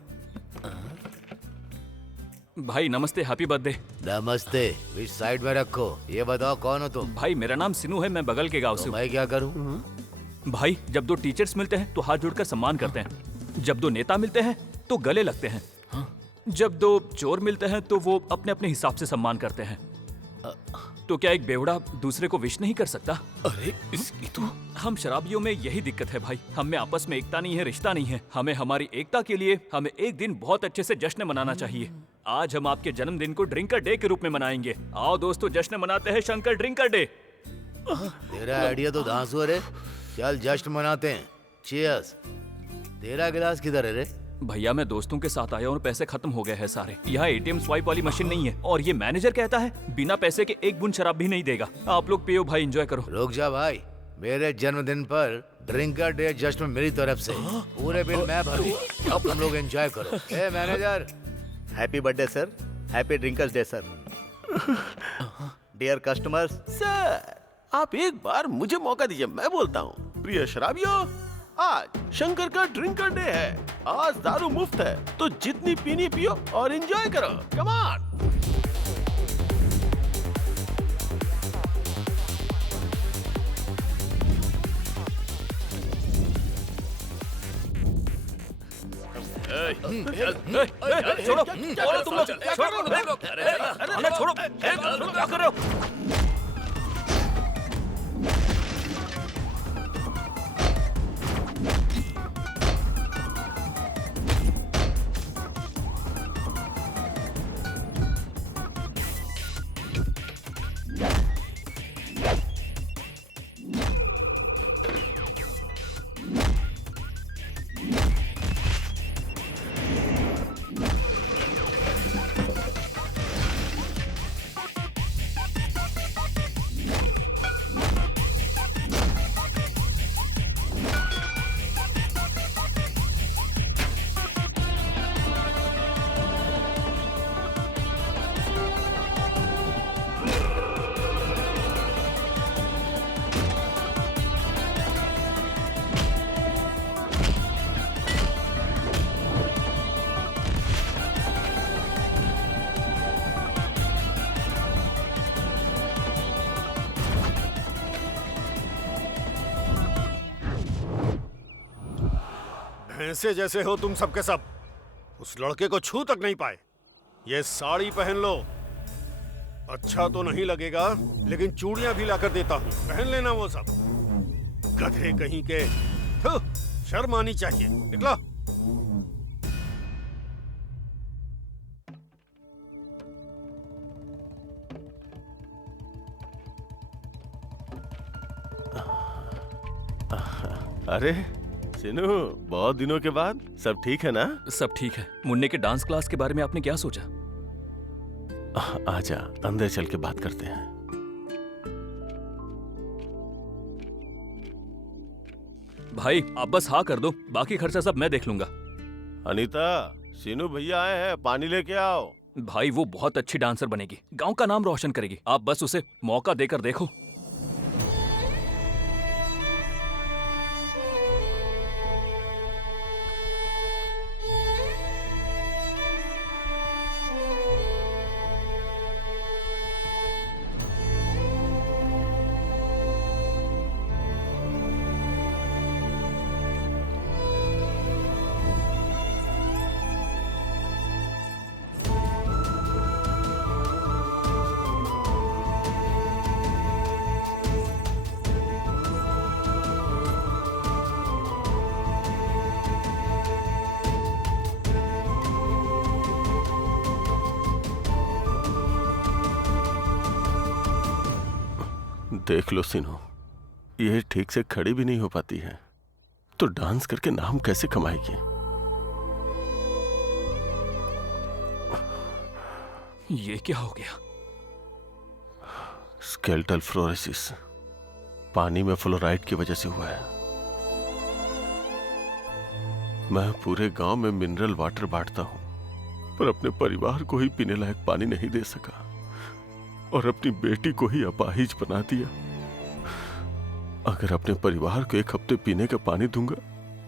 भाई नमस्ते, हैप्पी बर्थडे। नमस्ते। इस साइड में रखो। ये बताओ कौन हो तुम? भाई मेरा नाम सिनू है, मैं बगल के गांव से तो हूँ। मैं क्या करूँ? भाई जब दो टीचर्स मिलते हैं तो हाथ जोड़कर सम्मान करते हैं। जब दो नेता मिलते हैं तो गले लगते हैं। जब दो चोर मिलते हैं तो वो अपने अपने हिसाब से सम्मान करते हैं। तो क्या एक बेवड़ा दूसरे को विश नहीं कर सकता? अरे इसकी तो हम शराबियों में यही दिक्कत है भाई, हम में आपस में एकता नहीं है, रिश्ता नहीं है। हमें हमारी एकता के लिए हमें एक दिन बहुत अच्छे से जश्न मनाना चाहिए। आज हम आपके जन्मदिन को ड्रिंकर डे के रूप में मनाएंगे। आओ दोस्तों, जश्न मनाते हैं शंकर ड्रिंकर डे। तेरा आइडिया तो धांसू है रे। चल जश्न मनाते हैं। चीयर्स। तेरा गिलास किधर है रे? भैया मैं दोस्तों के साथ आया और पैसे खत्म हो गए हैं सारे। यहाँ एटीएम स्वाइप वाली मशीन नहीं है और ये मैनेजर कहता है बिना पैसे के एक बूंद शराब भी नहीं देगा। आप लोग पियो भाई, एंजॉय करो। रुक जा भाई, मेरे जन्मदिन पर ड्रिंकर डे जश्न मेरी तरफ से। पूरे बिल मैं भरूंगा। अब तुम लोग एंजॉय करो। A manager, happy birthday sir. Happy drinkers day sir. Dear customers. Sir आप एक बार मुझे मौका दीजिए, मैं बोलता हूँ। प्रिय शराबियों, आज शंकर का ड्रिंकर डे है। आज दारू मुफ्त है, तो जितनी पीनी पियो और एंजॉय करो। Come on. छोड़ो, तुम लोग छोड़ो, क्या कर रहे हो? भैंसे जैसे हो तुम सबके सब। उस लड़के को छू तक नहीं पाए। ये साड़ी पहन लो। अच्छा तो नहीं लगेगा, लेकिन चूड़ियां भी लाकर देता हूँ, पहन लेना वो सब। गधे कहीं के। थू, शर्म आनी चाहिए। निकलो। अरे सिनू, बहुत दिनों के बाद। सब ठीक है ना? सब ठीक है। मुन्ने के डांस क्लास के बारे में आपने क्या सोचा? आजा, अंदर चल के बात करते हैं। भाई आप बस हाँ कर दो, बाकी खर्चा सब मैं देख लूंगा। अनीता, सीनू भैया आए हैं, पानी लेके आओ। भाई वो बहुत अच्छी डांसर बनेगी, गांव का नाम रोशन करेगी। आप बस उसे मौका देकर देखो। देख लो सिनो, ये ठीक से खड़ी भी नहीं हो पाती है, तो डांस करके नाम कैसे कमाएगी? ये क्या हो गया? स्केलेटल फ्लोरोसिस, पानी में फ्लोराइड की वजह से हुआ है। मैं पूरे गांव में मिनरल वाटर बांटता हूं, पर अपने परिवार को ही पीने लायक पानी नहीं दे सका और अपनी बेटी को ही अपाहिज बना दिया। अगर अपने परिवार को 1 हफ्ते पीने का पानी दूंगा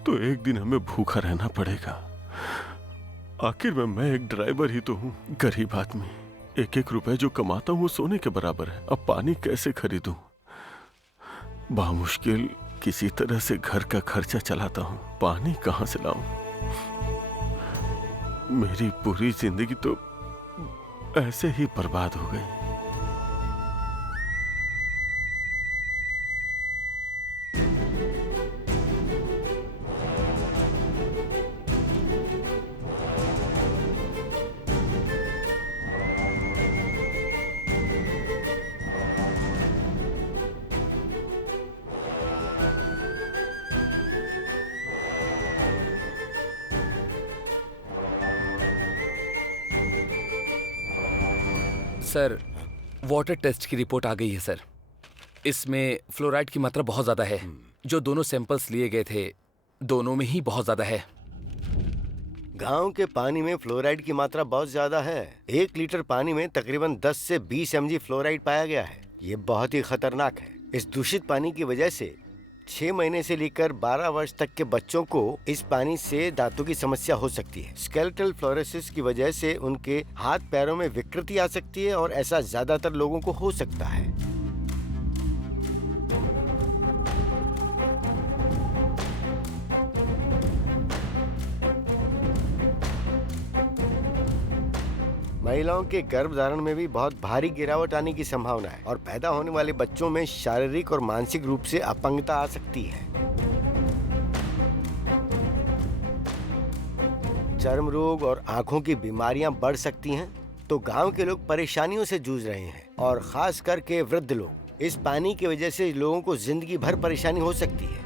तो एक दिन हमें भूखा रहना पड़ेगा। आखिर में मैं एक ड्राइवर ही तो हूं, गरीब आदमी। 1-1 रुपए जो कमाता हूं वो सोने के बराबर है। अब पानी कैसे खरीदूं? बामुश्किल किसी तरह से घर का खर्चा चलाता हूं, पानी कहां से लाऊं? मेरी पूरी जिंदगी तो ऐसे ही बर्बाद हो गई। सर, वाटर टेस्ट की रिपोर्ट आ गई है सर। इसमें फ्लोराइड की मात्रा बहुत ज्यादा है। जो दोनों सैंपल्स लिए गए थे, दोनों में ही बहुत ज्यादा है। गांव के पानी में फ्लोराइड की मात्रा बहुत ज्यादा है। 1 लीटर पानी में तकरीबन 10 से 20 mg फ्लोराइड पाया गया है। ये बहुत ही खतरनाक है। इस दूषित पानी की वजह से 6 महीने से लेकर 12 वर्ष तक के बच्चों को इस पानी से दांतों की समस्या हो सकती है। स्केलेटल फ्लोरोसिस की वजह से उनके हाथ पैरों में विकृति आ सकती है और ऐसा ज्यादातर लोगों को हो सकता है। महिलाओं के गर्भधारण में भी बहुत भारी गिरावट आने की संभावना है और पैदा होने वाले बच्चों में शारीरिक और मानसिक रूप से अपंगता आ सकती है। चर्म रोग और आंखों की बीमारियां बढ़ सकती हैं। तो गांव के लोग परेशानियों से जूझ रहे हैं और खास करके वृद्ध लोग। इस पानी की वजह से लोगों को जिंदगी भर परेशानी हो सकती है।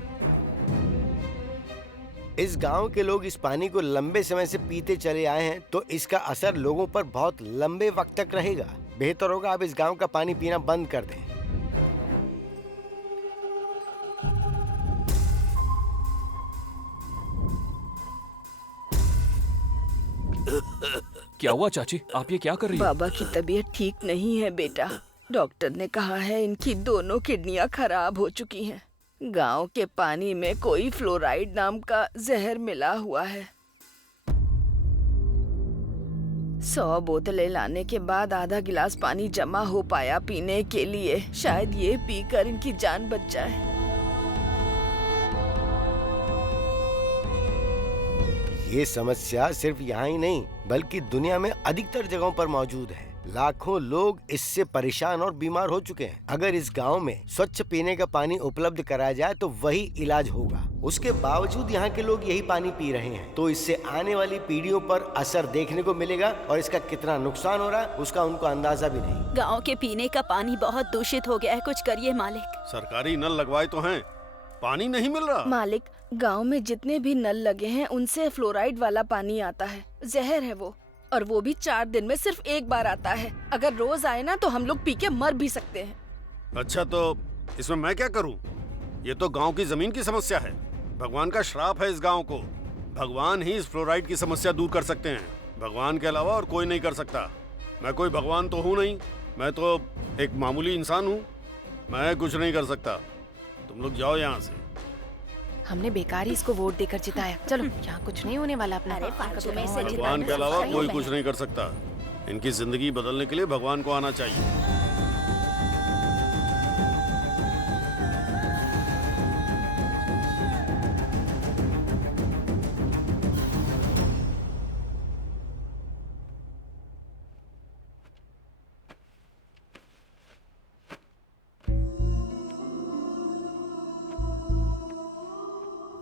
इस गांव के लोग इस पानी को लंबे समय से पीते चले आए हैं, तो इसका असर लोगों पर बहुत लंबे वक्त तक रहेगा। बेहतर होगा आप इस गांव का पानी पीना बंद कर दें। क्या हुआ चाची, आप ये क्या कर रही हैं? बाबा की तबीयत ठीक नहीं है बेटा। डॉक्टर ने कहा है इनकी दोनों किडनियां खराब हो चुकी हैं। गांव के पानी में कोई फ्लोराइड नाम का जहर मिला हुआ है। 100 बोतलें लाने के बाद आधा गिलास पानी जमा हो पाया पीने के लिए। शायद ये पीकर इनकी जान बच जाए। ये समस्या सिर्फ यहाँ ही नहीं बल्कि दुनिया में अधिकतर जगहों पर मौजूद है। लाखों लोग इससे परेशान और बीमार हो चुके हैं। अगर इस गांव में स्वच्छ पीने का पानी उपलब्ध कराया जाए तो वही इलाज होगा। उसके बावजूद यहाँ के लोग यही पानी पी रहे हैं। तो इससे आने वाली पीढ़ियों पर असर देखने को मिलेगा और इसका कितना नुकसान हो रहा है उसका उनको अंदाजा भी नहीं। गाँव के पीने का पानी बहुत दूषित हो गया है। कुछ करिए मालिक। सरकारी नल लगवाए तो हैं, पानी नहीं मिल रहा। मालिक, गांव में जितने भी नल लगे हैं उनसे फ्लोराइड वाला पानी आता है। जहर है वो, और वो भी 4 दिन में सिर्फ 1 बार आता है। अगर रोज आए ना तो हम लोग पी के मर भी सकते हैं। अच्छा, तो इसमें मैं क्या करूं? ये तो गांव की जमीन की समस्या है। भगवान का श्राप है इस गांव को। भगवान ही इस फ्लोराइड की समस्या दूर कर सकते हैं। भगवान के अलावा और कोई नहीं कर सकता। मैं कोई भगवान तो हूँ नहीं, मैं तो एक मामूली इंसान हूँ। मैं कुछ नहीं कर सकता। तुम लोग जाओ यहाँ से। हमने बेकार ही इसको वोट देकर जिताया। चलो, यहाँ कुछ नहीं होने वाला अपना। अरे फालतू में इसे भगवान के अलावा कोई कुछ नहीं कर सकता। इनकी जिंदगी बदलने के लिए भगवान को आना चाहिए।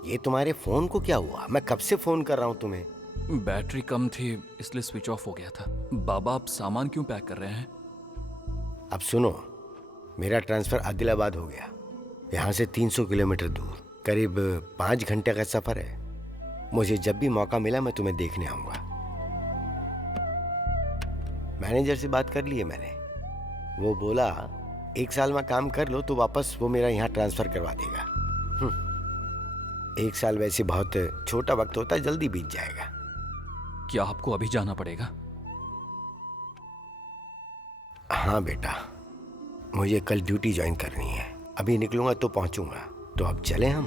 ये तुम्हारे फोन को क्या हुआ? मैं कब से फोन कर रहा हूँ तुम्हें। बैटरी कम थी इसलिए स्विच ऑफ हो गया था। बाबा आप सामान क्यों पैक कर रहे हैं? अब सुनो, मेरा ट्रांसफर आदिलाबाद हो गया। यहाँ से 300 किलोमीटर दूर, करीब 5 घंटे का सफर है। मुझे जब भी मौका मिला मैं तुम्हें देखने आऊंगा। मैनेजर से बात कर ली है मैंने। वो बोला 1 साल में काम कर लो तो वापस वो मेरा यहाँ ट्रांसफर करवा देगा। 1 साल वैसे बहुत छोटा वक्त होता है, जल्दी बीत जाएगा। क्या आपको अभी जाना पड़ेगा? हाँ बेटा, मुझे कल ड्यूटी ज्वाइन करनी है। अभी निकलूंगा तो पहुंचूंगा। तो अब चले हम।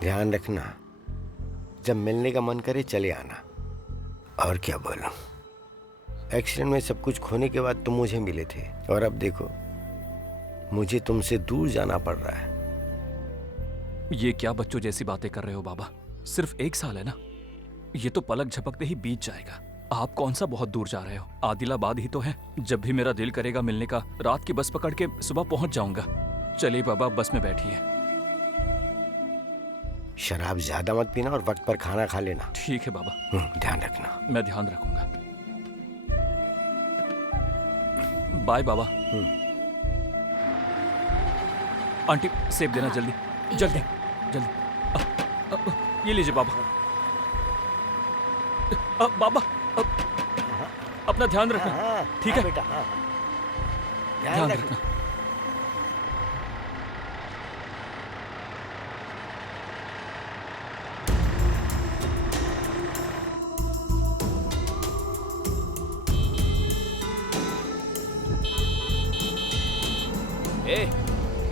ध्यान रखना, जब मिलने का मन करे चले आना। और क्या बोलूं, एक्सीडेंट में सब कुछ खोने के बाद तुम मुझे मिले थे और अब देखो मुझे तुमसे दूर जाना पड़ रहा है। ये क्या बच्चों जैसी बातें कर रहे हो बाबा? सिर्फ 1 साल है ना, ये तो पलक झपकते ही बीत जाएगा। आप कौन सा बहुत दूर जा रहे हो? आदिलाबाद ही तो है। जब भी मेरा दिल करेगा मिलने का, रात की बस पकड़ के सुबह पहुंच जाऊंगा। चलिए बाबा, बस में बैठिए। शराब ज्यादा मत पीना और वक्त पर खाना खा लेना। ठीक है बाबा। ध्यान रखना। मैं ध्यान रखूंगा। बाय बाबा। आंटी सेब देना जल्दी जल्दी जल्दी। ये लीजिए बाबा। बाबा अपना ध्यान रखना, ठीक है बेटा? ध्यान रखना।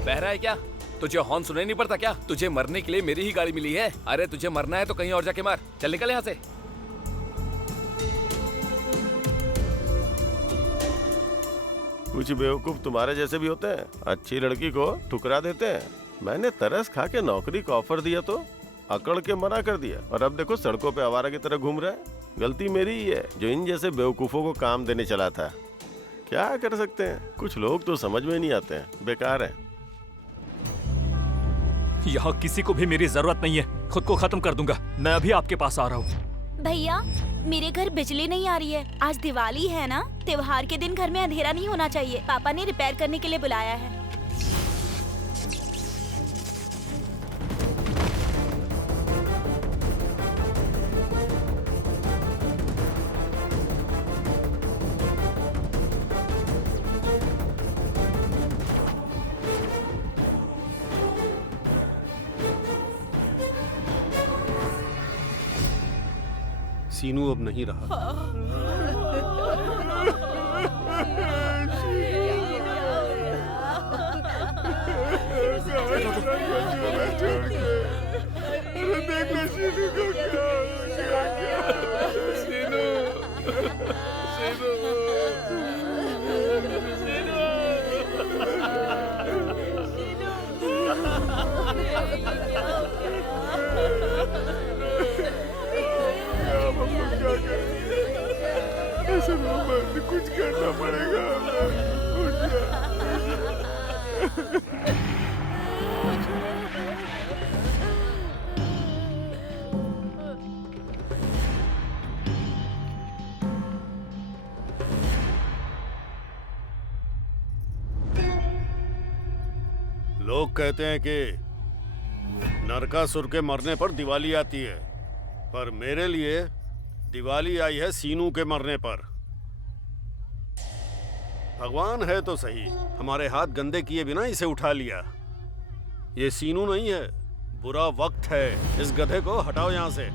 बहरा है क्या? तुझे हॉर्न सुनाई नहीं पड़ता क्या? तुझे मरने के लिए मेरी ही गाड़ी मिली है। अरे तुझे मरना है तो कहीं और जाके मार। चल निकल यहाँ से। कुछ बेवकूफ तुम्हारे जैसे भी होते हैं, अच्छी लड़की को ठुकरा देते हैं। मैंने तरस खा के नौकरी का ऑफर दिया तो अकड़ के मना कर दिया, और अब देखो सड़कों पे आवारा की तरह घूम रहा है। गलती मेरी ही है जो इन जैसे बेवकूफों को काम देने चला था। क्या कर सकते हैं, कुछ लोग तो समझ में नहीं आते हैं, बेकार है। यहाँ किसी को भी मेरी जरूरत नहीं है। खुद को खत्म कर दूंगा। मैं अभी आपके पास आ रहा हूँ। भैया, मेरे घर बिजली नहीं आ रही है। आज दिवाली है ना, त्योहार के दिन घर में अंधेरा नहीं होना चाहिए। पापा ने रिपेयर करने के लिए बुलाया है। सीनू अब नहीं रहा। कुछ करना पड़ेगा। लोग कहते हैं कि नरकासुर के मरने पर दिवाली आती है, पर मेरे लिए दिवाली आई है सीनू के मरने पर। भगवान है तो सही, हमारे हाथ गंदे किए बिना इसे उठा लिया। ये सीनू नहीं है, बुरा वक्त है। इस गधे को हटाओ यहाँ से।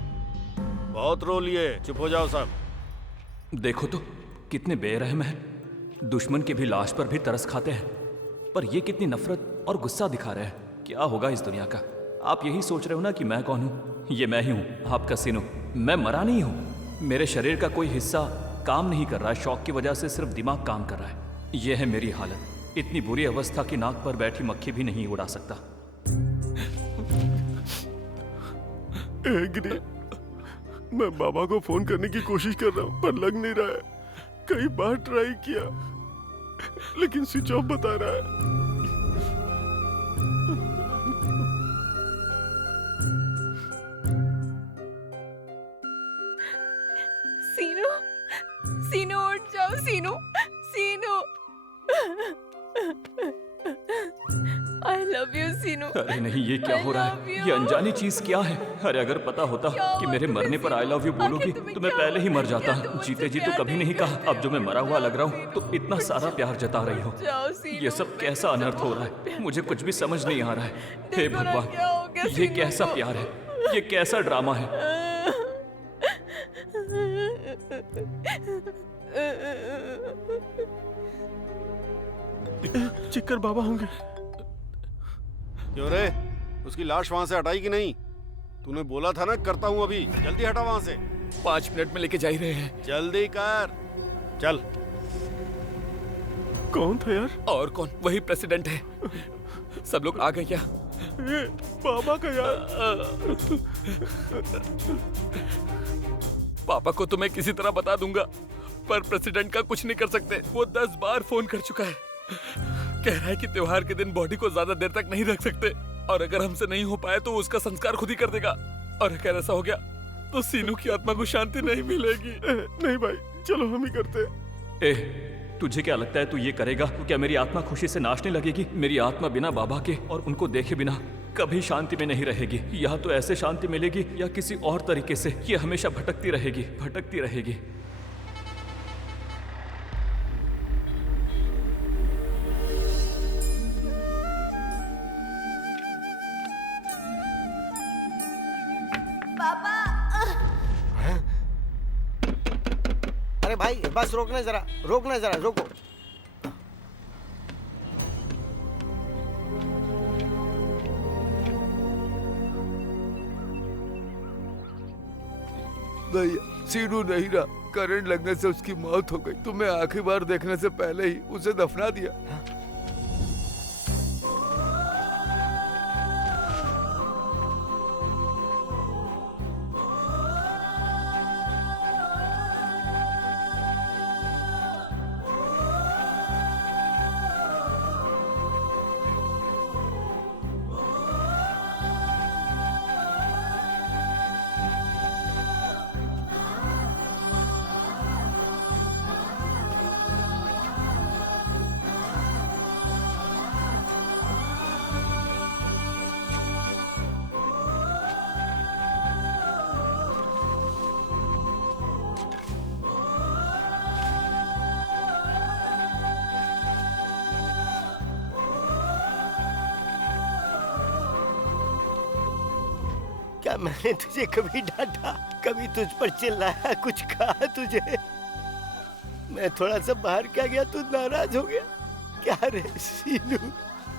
बहुत रो लिए, चुप हो जाओ सब। देखो तो कितने बेरहम हैं। दुश्मन की भी लाश पर भी तरस खाते हैं, पर ये कितनी नफरत और गुस्सा दिखा रहे हैं। क्या होगा इस दुनिया का? आप यही सोच रहे हो ना कि मैं कौन हूँ? ये मैं ही हूँ, आपका सीनू। मैं मरा नहीं हूँ। मेरे शरीर का कोई हिस्सा काम नहीं कर रहा है। शौक की वजह से सिर्फ दिमाग काम कर रहा है। यह है मेरी हालत। इतनी बुरी अवस्था की नाक पर बैठी मक्खी भी नहीं उड़ा सकता। गिरी, मैं बाबा को फोन करने की कोशिश कर रहा हूँ पर लग नहीं रहा है। कई बार ट्राई किया लेकिन स्विच ऑफ बता रहा है। सीनू, सीनू उठ जाओ। सीनू, सीनू। आई लव यू सीनू। अरे नहीं, ये क्या हो रहा है? ये अनजानी चीज क्या है? अरे अगर पता होता कि मेरे मरने पर आई लव यू बोलोगी तो मैं पहले ही मर जाता। जीते जी तो कभी नहीं कहा, अब जो मैं मरा हुआ लग रहा हूँ तो इतना सारा प्यार जता रही हो। ये सब कैसा अनर्थ हो रहा है? मुझे कुछ भी समझ नहीं आ रहा है। हे भगवान, ये कैसा प्यार है? ये कैसा ड्रामा है? चिक्कर बाबा होंगे। क्यों रे, उसकी लाश वहां से हटाई कि नहीं? तूने बोला था ना करता हूँ अभी। जल्दी हटा वहां से। 5 मिनट में लेके जा ही रहे हैं। जल्दी कर, चल। कौन था यार? और कौन? वही प्रेसिडेंट है। सब लोग आ गए क्या? बाबा का यार। पापा को तो मैं किसी तरह बता दूंगा, पर प्रेसिडेंट का कुछ नहीं कर सकते। वो 10 बार फोन कर चुका है। कह रहा है कि त्योहार के दिन बॉडी को ज्यादा देर तक नहीं रख सकते, और अगर हमसे नहीं हो पाए तो उसका संस्कार खुद ही कर देगा। और अगर ऐसा हो गया तो सीनू की आत्मा को शांति नहीं मिलेगी। नहीं भाई, चलो हम ही करते। ए, तुझे क्या लगता है तू ये करेगा तो क्या मेरी आत्मा खुशी से नाचने लगेगी? मेरी आत्मा बिना बाबा के और उनको देखे बिना कभी शांति में नहीं रहेगी। या तो ऐसे शांति मिलेगी या किसी और तरीके से ये हमेशा भटकती रहेगी, भटकती रहेगी। पापा। अरे भाई बस रोकना जरा, रोकना जरा, रोको। भैया, सीनू नहीं रहा। करंट लगने से उसकी मौत हो गई। तुम्हें आखिरी बार देखने से पहले ही उसे दफना दिया। क्या मैंने तुझे कभी डांटा, कभी तुझ पर चिल्लाया, कुछ कहा तुझे? मैं थोड़ा सा बाहर क्या गया तू नाराज हो गया? क्या रे सीनू,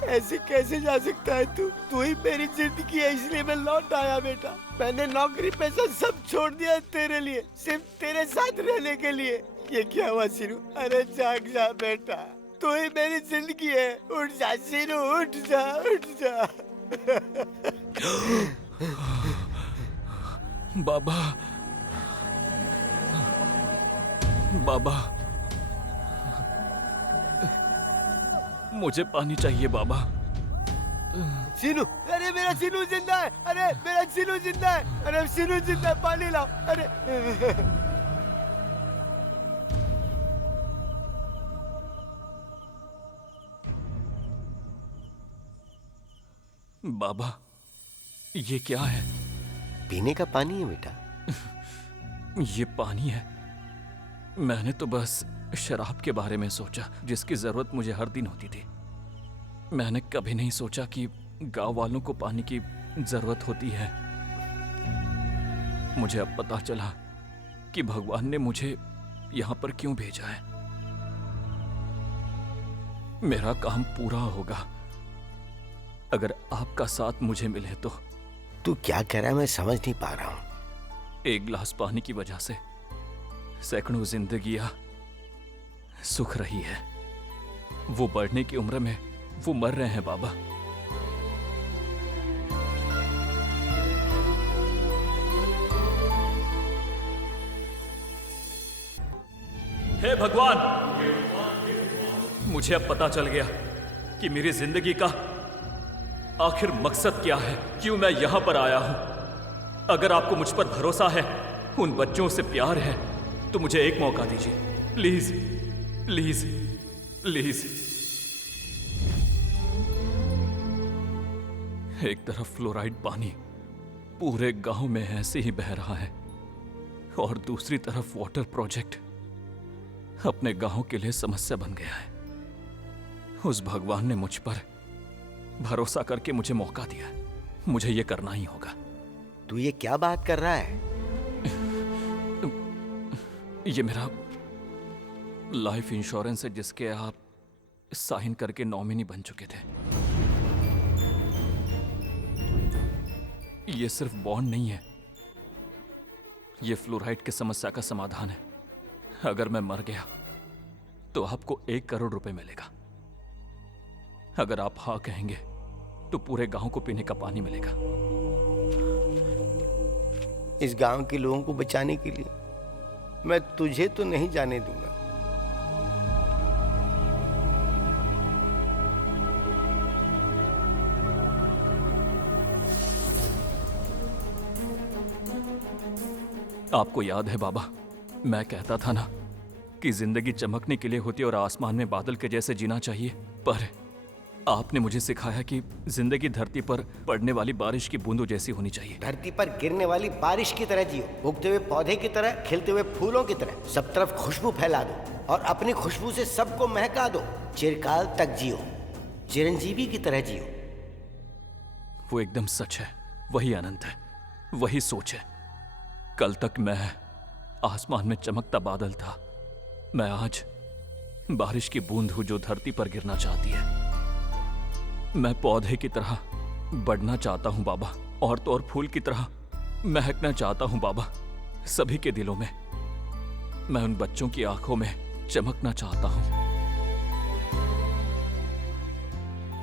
ऐसे कैसे जा सकता है तू? तू ही मेरी जिंदगी है, इसलिए मैं लौट आया बेटा। मैंने नौकरी पैसा सब छोड़ दिया तेरे लिए, सिर्फ तेरे साथ रहने के लिए। ये क्या हुआ सीनू? अरे जाग जा बेटा, तू ही मेरी जिंदगी है। उठ जा सीनू, उठ जा, उठ जा। बाबा, बाबा, मुझे पानी चाहिए बाबा। सीनू, अरे मेरा सीनू जिंदा है, अरे मेरा सीनू जिंदा है, अरे सीनू जिंदा है, पानी लाओ। अरे बाबा, ये क्या है? पीने का पानी है बेटा। ये पानी है? मैंने तो बस शराब के बारे में सोचा जिसकी जरूरत मुझे हर दिन होती थी। मैंने कभी नहीं सोचा कि गांव वालों को पानी की जरूरत होती है। मुझे अब पता चला कि भगवान ने मुझे यहाँ पर क्यों भेजा है। मेरा काम पूरा होगा अगर आपका साथ मुझे मिले तो। तू क्या कह रहा है मैं समझ नहीं पा रहा हूँ। एक गिलास पानी की वजह से सैकड़ों जिंदगियां सुख रही है। वो बढ़ने की उम्र में वो मर रहे हैं बाबा। हे भगवान, मुझे अब पता चल गया कि मेरी जिंदगी का आखिर मकसद क्या है, क्यों मैं यहां पर आया हूं। अगर आपको मुझ पर भरोसा है, उन बच्चों से प्यार है, तो मुझे एक मौका दीजिए प्लीज प्लीज प्लीज। एक तरफ फ्लोराइड पानी पूरे गांव में ऐसे ही बह रहा है और दूसरी तरफ वाटर प्रोजेक्ट अपने गांव के लिए समस्या बन गया है। उस भगवान ने मुझ पर भरोसा करके मुझे मौका दिया। मुझे ये करना ही होगा। तू ये क्या बात कर रहा है? ये मेरा लाइफ इंश्योरेंस है जिसके आप साइन करके नॉमिनी बन चुके थे। ये सिर्फ बॉन्ड नहीं है, ये फ्लोराइड की समस्या का समाधान है। अगर मैं मर गया तो आपको 1 करोड़ रुपए मिलेगा। अगर आप हाँ कहेंगे तो पूरे गांव को पीने का पानी मिलेगा। इस गांव के लोगों को बचाने के लिए मैं तुझे तो नहीं जाने दूंगा। आपको याद है बाबा, मैं कहता था ना कि जिंदगी चमकने के लिए होती है और आसमान में बादल के जैसे जीना चाहिए। पर आपने मुझे सिखाया कि जिंदगी धरती पर पड़ने वाली बारिश की बूंदों जैसी होनी चाहिए। धरती पर गिरने वाली बारिश की तरह जियो, उगते हुए पौधे की तरह, खिलते हुए फूलों की तरह। सब तरफ खुशबू फैला दो और अपनी खुशबू से सबको महका दो। चिरकाल तक जियो, चिरंजीवी की तरह जियो। वो एकदम सच है, वही अनंत है, वही सोच है। कल तक मैं आसमान में चमकता बादल था, मैं आज बारिश की बूंद हूं जो धरती पर गिरना चाहती है। मैं पौधे की तरह बढ़ना चाहता हूं बाबा, और तो और फूल की तरह महकना चाहता हूं बाबा। सभी के दिलों में, मैं उन बच्चों की आंखों में चमकना चाहता हूं।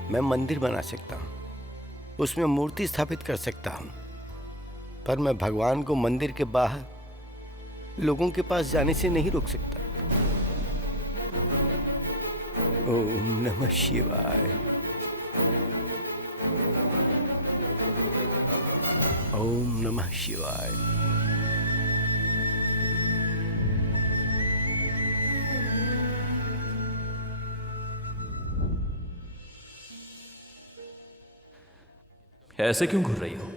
मैं मंदिर बना सकता हूं, उसमें मूर्ति स्थापित कर सकता हूं, पर मैं भगवान को मंदिर के बाहर लोगों के पास जाने से नहीं रोक सकता। ओम नमः शिवाय, ओम नमः शिवाय। ऐसे क्यों घूर रही हो?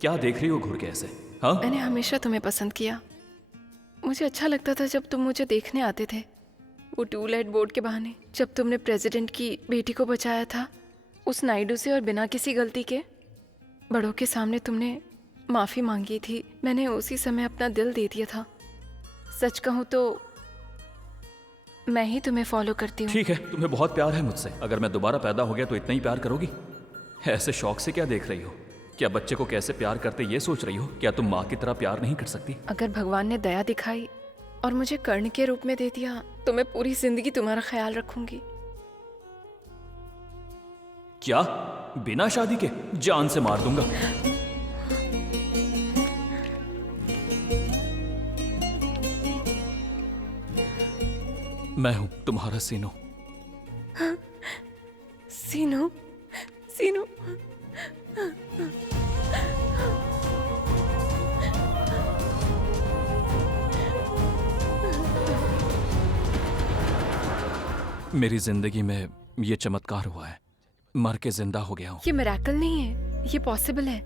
क्या देख रही हो घूर के ऐसे? हाँ, मैंने हमेशा तुम्हें पसंद किया। मुझे अच्छा लगता था जब तुम मुझे देखने आते थे, वो टूलेट बोर्ड के बहाने। जब तुमने प्रेसिडेंट की बेटी को बचाया था उस नायडू से, और बिना किसी गलती के बड़ों के सामने तुमने माफ़ी मांगी थी, मैंने उसी समय अपना दिल दे दिया था। सच कहूँ तो मैं ही तुम्हें फॉलो करती हूँ। ठीक है, तुम्हें बहुत प्यार है मुझसे। अगर मैं दोबारा पैदा हो गया तो इतना ही प्यार करोगी? ऐसे शौक से क्या देख रही हो? क्या बच्चे को कैसे प्यार करते ये सोच रही हो? क्या तुम माँ की तरह प्यार नहीं कर सकती? अगर भगवान ने दया दिखाई और मुझे कर्ण के रूप में दे दिया तो मैं पूरी जिंदगी तुम्हारा ख्याल रखूंगी। क्या? बिना शादी के? जान से मार दूंगा। मैं हूं तुम्हारा सीनू। सीनू, सीनू। मेरी जिंदगी में ये चमत्कार हुआ है, मर के जिंदा हो गया हूं। ये मिरेकल नहीं है, ये पॉसिबल है।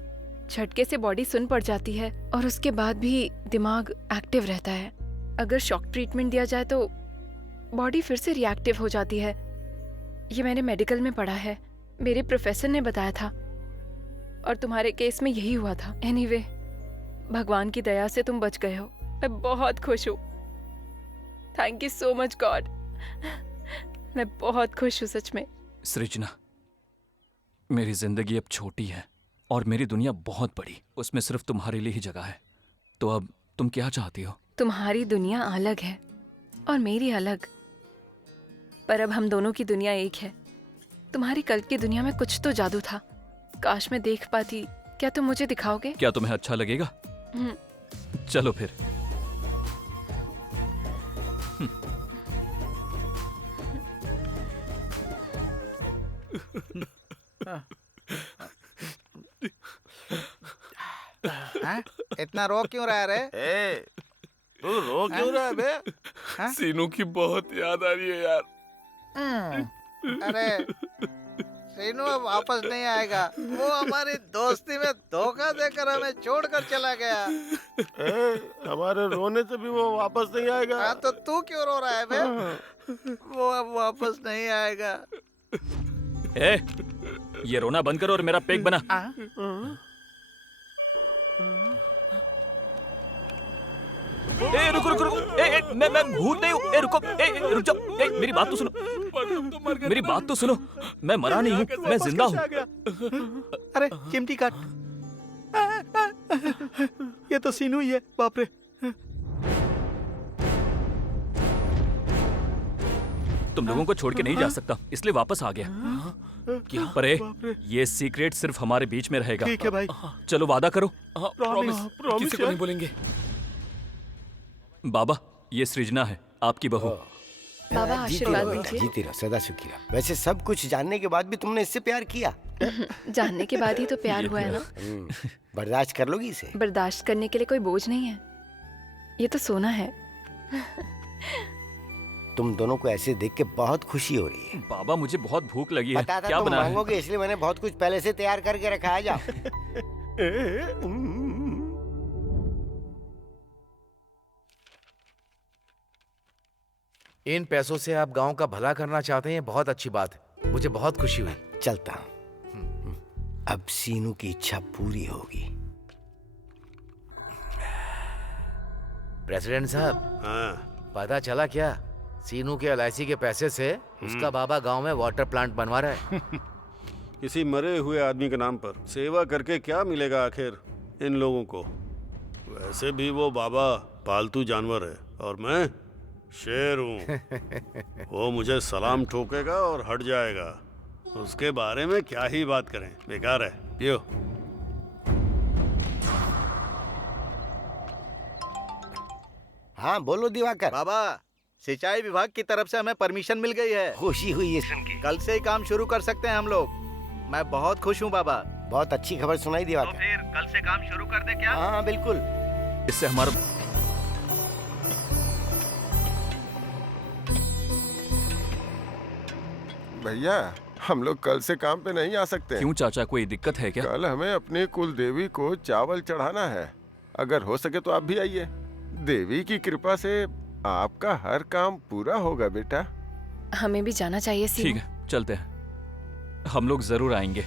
झटके से बॉडी सुन पड़ जाती है और उसके बाद भी दिमाग एक्टिव रहता है। अगर शॉक ट्रीटमेंट दिया जाए तो बॉडी फिर से रिएक्टिव हो जाती है। ये मैंने मेडिकल में पढ़ा है, मेरे प्रोफेसर ने बताया था, और तुम्हारे केस में यही हुआ था। एनीवे, भगवान की दया से तुम बच गए हो। मैं बहुत खुश हूँ। Thank you so much God. मैं बहुत खुश हूँ सच में। सृजना, मेरी जिंदगी अब छोटी है और मेरी दुनिया बहुत बड़ी, उसमें सिर्फ तुम्हारे लिए ही जगह है। तो अब तुम क्या चाहती हो? तुम्हारी दुनिया अलग है और मेरी अलग, पर अब हम दोनों की दुनिया एक है। तुम्हारी कल की दुनिया में कुछ तो जादू था, काश मैं देख पाती। क्या तुम मुझे दिखाओगे? क्या तुम्हें अच्छा लगेगा? चलो फिर। इतना रो क्यों रहा है रे? तू रो क्यों रहा है बे? सीनू की बहुत याद आ रही है यार। अरे सीनू अब वापस नहीं आएगा। वो हमारी दोस्ती में धोखा देकर हमें छोड़कर चला गया। हमारे रोने से भी वो वापस नहीं आएगा। हाँ, तो तू क्यों रो रहा है बे? वो अब वापस नहीं आएगा। ए, ये रोना बंद करो और मेरा पेक बना। ए, रुको रुको रुको। मैं भूत नहीं हूँ। ए, रुको। रुक जाओ। मेरी बात तो सुनो। मेरी बात तो सुनो। मैं मरा नहीं हूँ, मैं जिंदा हूँ। अरे चिमटी काट। ये तो सीनू ही है। बाप रे। तुम लोगों को छोड़ के नहीं जा सकता, इसलिए वापस आ गया। क्या? पर ये सीक्रेट सिर्फ हमारे बीच में रहेगा। ठीक है भाई। चलो वादा करो। प्रॉमिस, किसी को नहीं बोलेंगे। बाबा, ये सृजना है, आपकी बहू। बाबा आशीर्वाद दीजिए। जीती रहो, सदा सुखी रहो। वैसे सब कुछ जानने के बाद भी तुमने इससे प्यार किया? जानने के बाद ही तो प्यार हुआ है ना। बर्दाश्त कर लोगी इसे? बर्दाश्त करने के लिए कोई बोझ नहीं है, ये तो सोना है। तुम दोनों को ऐसे देख के बहुत खुशी हो रही है। बाबा, मुझे बहुत भूख लगी है। पता था क्या तुम बना है? मांगोगे, इसलिए मैंने बहुत कुछ पहले से तैयार करके रखा है। जाओ। इन पैसों से आप गांव का भला करना चाहते हैं, बहुत अच्छी बात है। मुझे बहुत खुशी हुई। चलता हूँ। अब सीनू की इच्छा पूरी होगी। प्रेसिडेंट साहब, हाँ, पता चला क्या? सीनू के LIC के पैसे से उसका बाबा गांव में वाटर प्लांट बनवा रहा है। किसी मरे हुए आदमी के नाम पर सेवा करके क्या मिलेगा आखिर इन लोगों को? वैसे भी वो बाबा पालतू जानवर है और मैं शेर हूँ। वो मुझे सलाम ठोकेगा और हट जाएगा। उसके बारे में क्या ही बात करें, बेकार है। पियो। हाँ बोलो दिवाकर। बाबा, सिंचाई विभाग की तरफ से हमें परमिशन मिल गई है। खुशी हुई है सुन के। कल से ही काम शुरू कर सकते हैं हम लोग। मैं बहुत खुश हूँ बाबा। बहुत अच्छी खबर सुनाई दिवाकर। तो फिर कल से काम शुरू कर दे क्या? हाँ बिल्कुल। इससे हमारा भैया, हम लोग कल से काम पे नहीं आ सकते। क्यों चाचा, कोई दिक्कत है क्या? कल हमें अपनी कुल देवी को चावल चढ़ाना है। अगर हो सके तो आप भी आइए। देवी की कृपा से आपका हर काम पूरा होगा बेटा। हमें भी जाना चाहिए सीनू। ठीक है, चलते हैं। हम लोग जरूर आएंगे।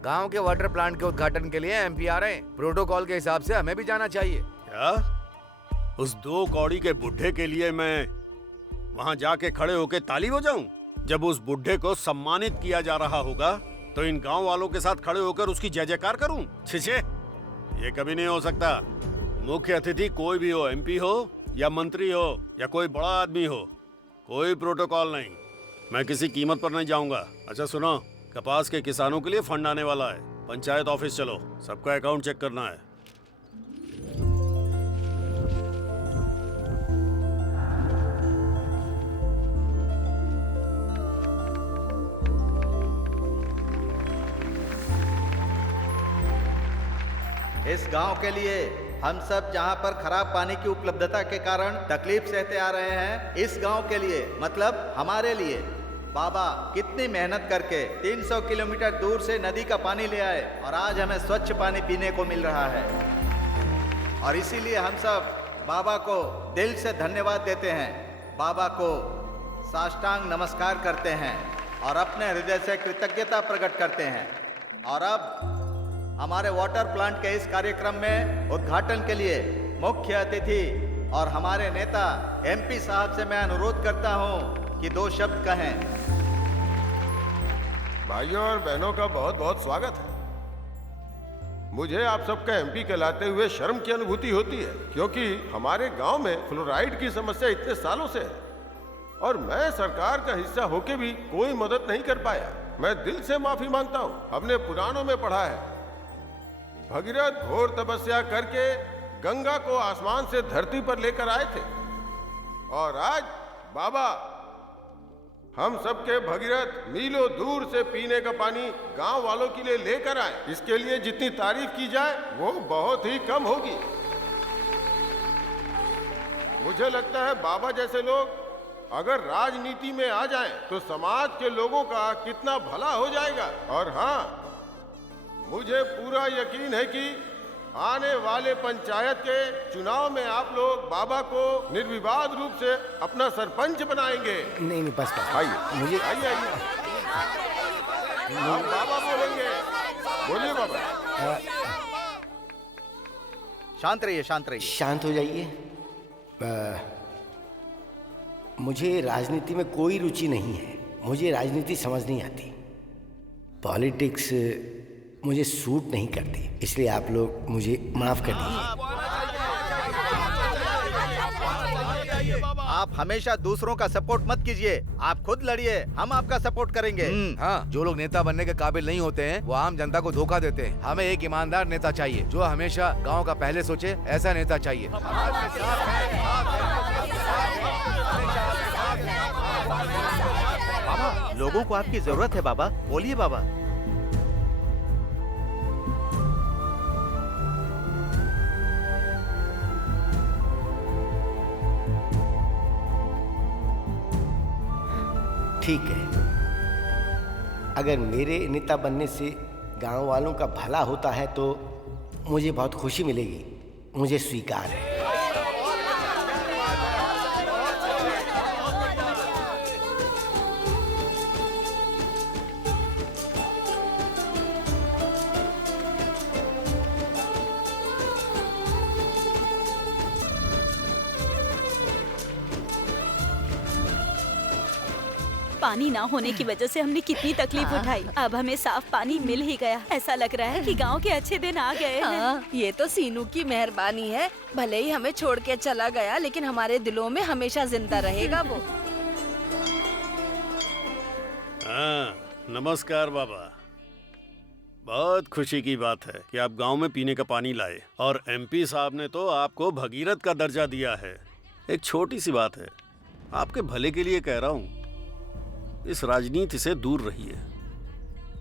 गांव के वाटर प्लांट के उद्घाटन के लिए MP आ रहे हैं। प्रोटोकॉल के हिसाब से हमें भी जाना चाहिए। क्या? उस 2 कौड़ी के बुढ़े के लिए मैं वहां जाके खड़े होके ताली बजाऊं? जब उस बुढ़े को सम्मानित किया जा रहा होगा तो इन गांव वालों के साथ खड़े होकर उसकी जय जयकार करूं? छिछे, ये कभी नहीं हो सकता। मुख्य अतिथि कोई भी हो, MP हो या मंत्री हो या कोई बड़ा आदमी हो, कोई प्रोटोकॉल नहीं। मैं किसी कीमत पर नहीं जाऊंगा। अच्छा सुनो, कपास के किसानों के लिए फंड आने वाला है। पंचायत ऑफिस चलो, सबका अकाउंट चेक करना है। इस गांव के लिए हम सब जहां पर खराब पानी की उपलब्धता के कारण तकलीफ सहते आ रहे हैं, इस गांव के लिए मतलब हमारे लिए बाबा कितनी मेहनत करके 300 किलोमीटर दूर से नदी का पानी ले आए और आज हमें स्वच्छ पानी पीने को मिल रहा है। और इसीलिए हम सब बाबा को दिल से धन्यवाद देते हैं, बाबा को साष्टांग नमस्कार करते हैं और अपने हृदय से कृतज्ञता प्रकट करते हैं। और अब हमारे वाटर प्लांट के इस कार्यक्रम में उद्घाटन के लिए मुख्य अतिथि और हमारे नेता एमपी साहब से मैं अनुरोध करता हूं कि 2 शब्द कहें। भाइयों और बहनों का बहुत बहुत स्वागत है। मुझे आप सबका एमपी कहलाते हुए शर्म की अनुभूति होती है, क्योंकि हमारे गांव में फ्लोराइड की समस्या इतने सालों से है और मैं सरकार का हिस्सा होके भी कोई मदद नहीं कर पाया। मैं दिल से माफी मांगता हूं। हमने पुराणों में पढ़ा है, भगीरथ घोर तपस्या करके गंगा को आसमान से धरती पर लेकर आए थे और आज बाबा हम सबके भगीरथ मीलों दूर से पीने का पानी गांव वालों के लिए लेकर आए। इसके लिए जितनी तारीफ की जाए वो बहुत ही कम होगी। मुझे लगता है बाबा जैसे लोग अगर राजनीति में आ जाएं तो समाज के लोगों का कितना भला हो जाएगा। और हाँ, मुझे पूरा यकीन है कि आने वाले पंचायत के चुनाव में आप लोग बाबा को निर्विवाद रूप से अपना सरपंच बनाएंगे। नहीं बस आइए मुझे आइए आप बाबा बोलेंगे। बोलिए बाबा। शांत रहिए, शांत रहिए। शांत हो जाइए। मुझे राजनीति में कोई रुचि नहीं है, मुझे राजनीति समझ नहीं आती, पॉलिटिक्स मुझे सूट नहीं करती, इसलिए आप लोग मुझे माफ कर दीजिए। आप हमेशा दूसरों का सपोर्ट मत कीजिए, आप खुद लड़िए, हम आपका सपोर्ट करेंगे। हाँ, जो लोग नेता बनने के काबिल नहीं होते हैं वो आम जनता को धोखा देते हैं। हमें एक ईमानदार नेता चाहिए जो हमेशा गांव का पहले सोचे, ऐसा नेता चाहिए। बाबा, लोगों को आपकी जरूरत है बाबा, बोलिए बाबा। ठीक है, अगर मेरे नेता बनने से गांव वालों का भला होता है तो मुझे बहुत खुशी मिलेगी, मुझे स्वीकार है। पानी ना होने की वजह से हमने कितनी तकलीफ उठाई, अब हमें साफ पानी मिल ही गया। ऐसा लग रहा है कि गांव के अच्छे दिन आ गए हैं। हाँ, ये तो सीनू की मेहरबानी है। भले ही हमें छोड़ के चला गया, लेकिन हमारे दिलों में हमेशा जिंदा रहेगा वो। हाँ, नमस्कार बाबा। बहुत खुशी की बात है कि आप गांव में पीने का पानी लाए और एमपी साहब ने तो आपको भगीरथ का दर्जा दिया है। एक छोटी सी बात है, आपके भले के लिए कह रहा हूँ, इस राजनीति से दूर रहिए।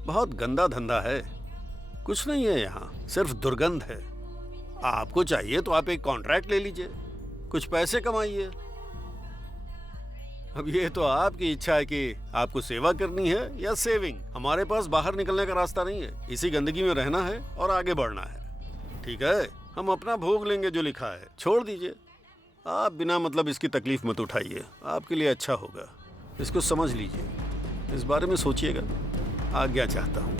बहुत गंदा धंधा है, कुछ नहीं है यहाँ, सिर्फ दुर्गंध है। आपको चाहिए तो आप एक कॉन्ट्रैक्ट ले लीजिए, कुछ पैसे कमाइए। अब ये तो आपकी इच्छा है कि आपको सेवा करनी है या सेविंग। हमारे पास बाहर निकलने का रास्ता नहीं है, इसी गंदगी में रहना है और आगे बढ़ना है। ठीक है, हम अपना भोग लेंगे जो लिखा है, छोड़ दीजिए। आप बिना मतलब इसकी तकलीफ मत उठाइए, आपके लिए अच्छा होगा। इसको समझ लीजिए, इस बारे में सोचिएगा। आज्ञा चाहता हूँ।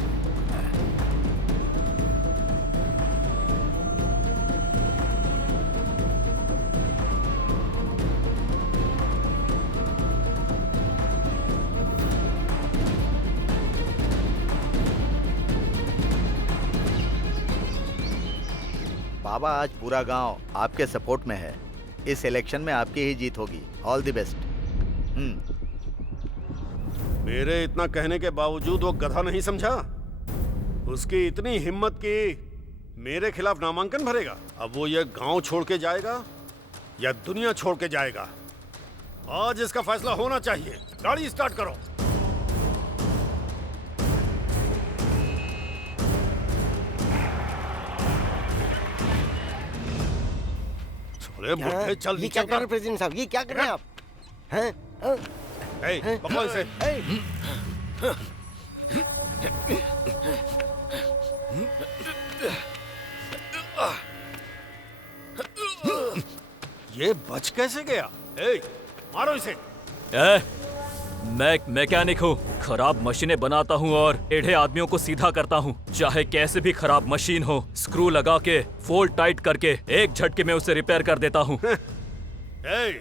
बाबा, आज पूरा गांव आपके सपोर्ट में है। इस इलेक्शन में आपकी ही जीत होगी। All the best. मेरे इतना कहने के बावजूद वो गधा नहीं समझा। उसकी इतनी हिम्मत कि मेरे खिलाफ नामांकन भरेगा। अब वो ये गांव छोड़ के जाएगा या दुनिया छोड़ के जाएगा, आज इसका फैसला होना चाहिए। गाड़ी स्टार्ट करो। अरे बुढ़े चल ये नीचे क्या कर रहे कर। हैं प्रेसिडेंट साहब? ये क्या कर रहे हैं आप? हैं? ए, पकड़ो इसे। ये बच कैसे गया? ए, मारो इसे। मैं एक मैकेनिक हूँ, खराब मशीनें बनाता हूँ और टेढ़े आदमियों को सीधा करता हूँ। चाहे कैसे भी खराब मशीन हो, स्क्रू लगा के फोल्ड टाइट करके एक झटके में उसे रिपेयर कर देता हूँ। ए,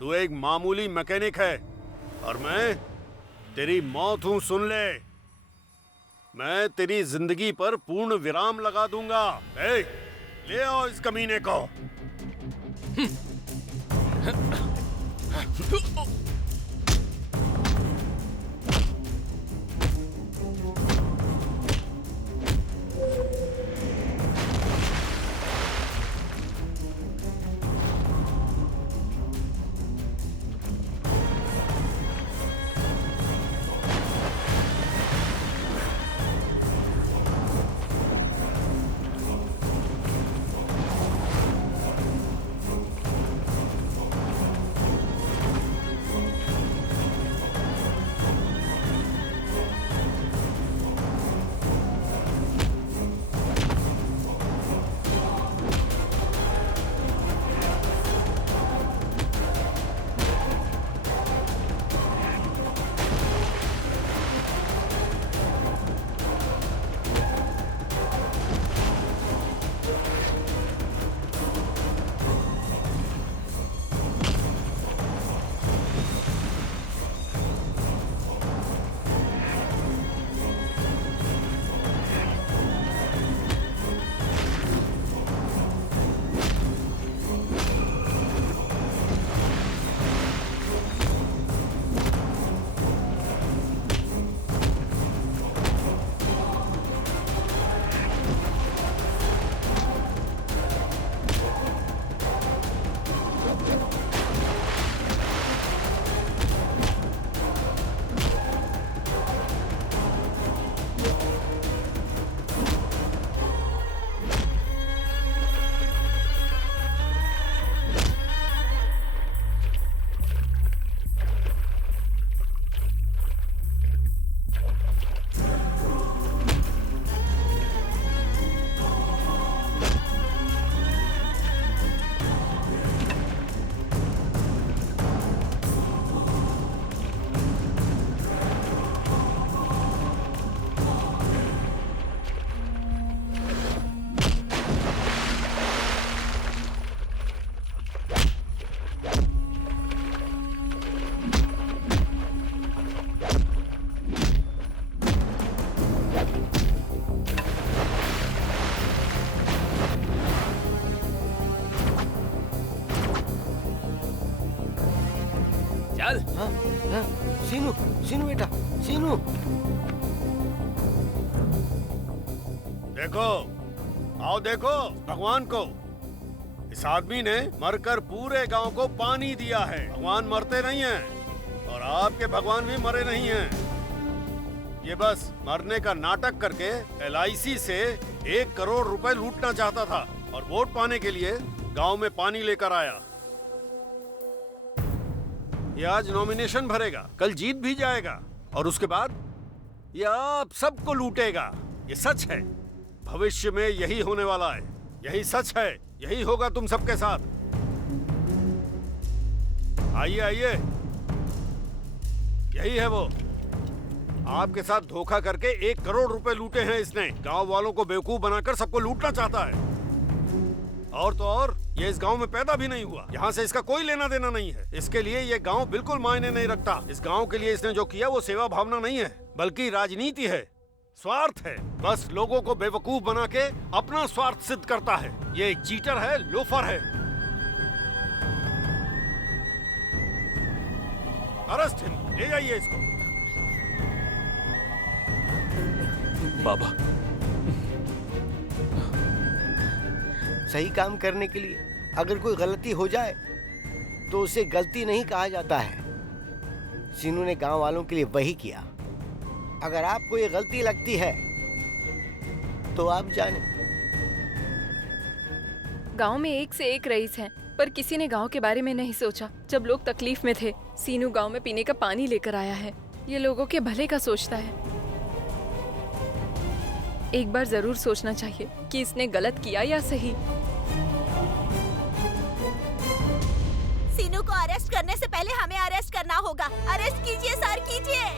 तू एक मामूली मैकेनिक है और मैं तेरी मौत हूँ, सुन ले। मैं तेरी जिंदगी पर पूर्ण विराम लगा दूंगा। ए, ले आओ इस कमीने को। चल। हाँ, हाँ, सीनू, सीनू बेटा, सीनू। देखो, आओ देखो भगवान को। इस आदमी ने मरकर पूरे गांव को पानी दिया है। भगवान मरते नहीं हैं और आपके भगवान भी मरे नहीं हैं। ये बस मरने का नाटक करके LIC से 1 करोड़ रुपए लूटना चाहता था और वोट पाने के लिए गांव में पानी लेकर आया। ये आज नॉमिनेशन भरेगा, कल जीत भी जाएगा और उसके बाद ये आप सबको लूटेगा। ये सच है, भविष्य में यही होने वाला है। यही सच है, यही होगा तुम सबके साथ। आइए आइए, यही है वो। आपके साथ धोखा करके 1 करोड़ रुपए लूटे हैं इसने। गांव वालों को बेवकूफ बनाकर सबको लूटना चाहता है। और तो और ये इस गांव में पैदा भी नहीं हुआ, यहाँ से इसका कोई लेना देना नहीं है। इसके लिए ये गांव बिल्कुल मायने नहीं रखता। इस गांव के लिए इसने जो किया वो सेवा भावना नहीं है, बल्कि राजनीति है, स्वार्थ है। बस लोगों को बेवकूफ बना के अपना स्वार्थ सिद्ध करता है। ये एक चीटर है, लोफर है। अरेस्ट हिम, ले जाइए इसको। बाबा, सही काम करने के लिए अगर कोई गलती हो जाए तो उसे गलती नहीं कहा जाता है। सीनू ने गांव वालों के लिए वही किया। अगर आपको ये गलती लगती है तो आप जाने। गांव में एक से एक रईस हैं, पर किसी ने गांव के बारे में नहीं सोचा। जब लोग तकलीफ में थे, सीनू गांव में पीने का पानी लेकर आया है। ये लोगों के भले का सोचता है। एक बार जरूर सोचना चाहिए कि इसने गलत किया या सही। सीनू को अरेस्ट करने से पहले हमें अरेस्ट करना होगा। अरेस्ट कीजिए सर, कीजिए।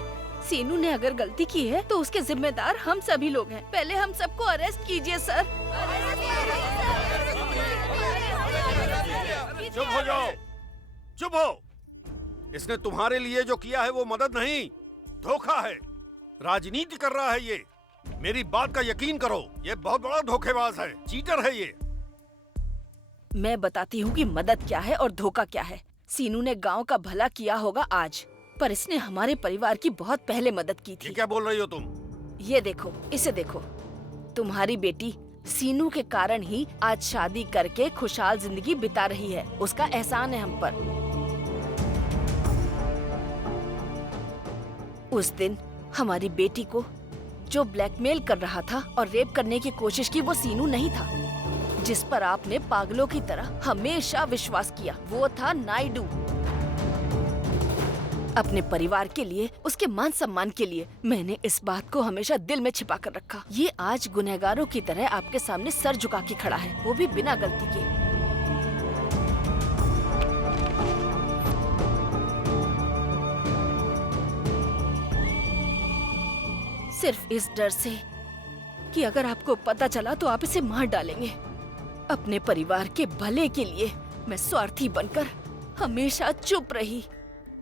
सीनू ने अगर गलती की है तो उसके जिम्मेदार हम सभी लोग हैं। पहले हम सबको अरेस्ट कीजिए सर। चुप हो जाओ, चुप हो। इसने तुम्हारे लिए जो किया है वो मदद नहीं, धोखा है। राजनीति कर रहा है ये। मेरी बात का यकीन करो, ये बहुत बड़ा धोखेबाज है, चीटर है ये। मैं बताती हूँ कि मदद क्या है और धोखा क्या है। सीनू ने गांव का भला किया होगा आज, पर इसने हमारे परिवार की बहुत पहले मदद की थी। ये क्या बोल रही हो तुम? ये देखो, इसे देखो। तुम्हारी बेटी सीनू के कारण ही आज शादी करके खुशहाल जिंदगी बिता रही है। उसका एहसान है हम पर। उस दिन हमारी बेटी को जो ब्लैकमेल कर रहा था और रेप करने की कोशिश की, वो सीनू नहीं था, जिस पर आपने पागलों की तरह हमेशा विश्वास किया। वो था नायडू। अपने परिवार के लिए, उसके मान सम्मान के लिए मैंने इस बात को हमेशा दिल में छिपा कर रखा। ये आज गुनहगारों की तरह आपके सामने सर झुका के खड़ा है, वो भी बिना गलती के। सिर्फ इस डर से कि अगर आपको पता चला तो आप इसे मार डालेंगे। अपने परिवार के भले के लिए मैं स्वार्थी बनकर हमेशा चुप रही।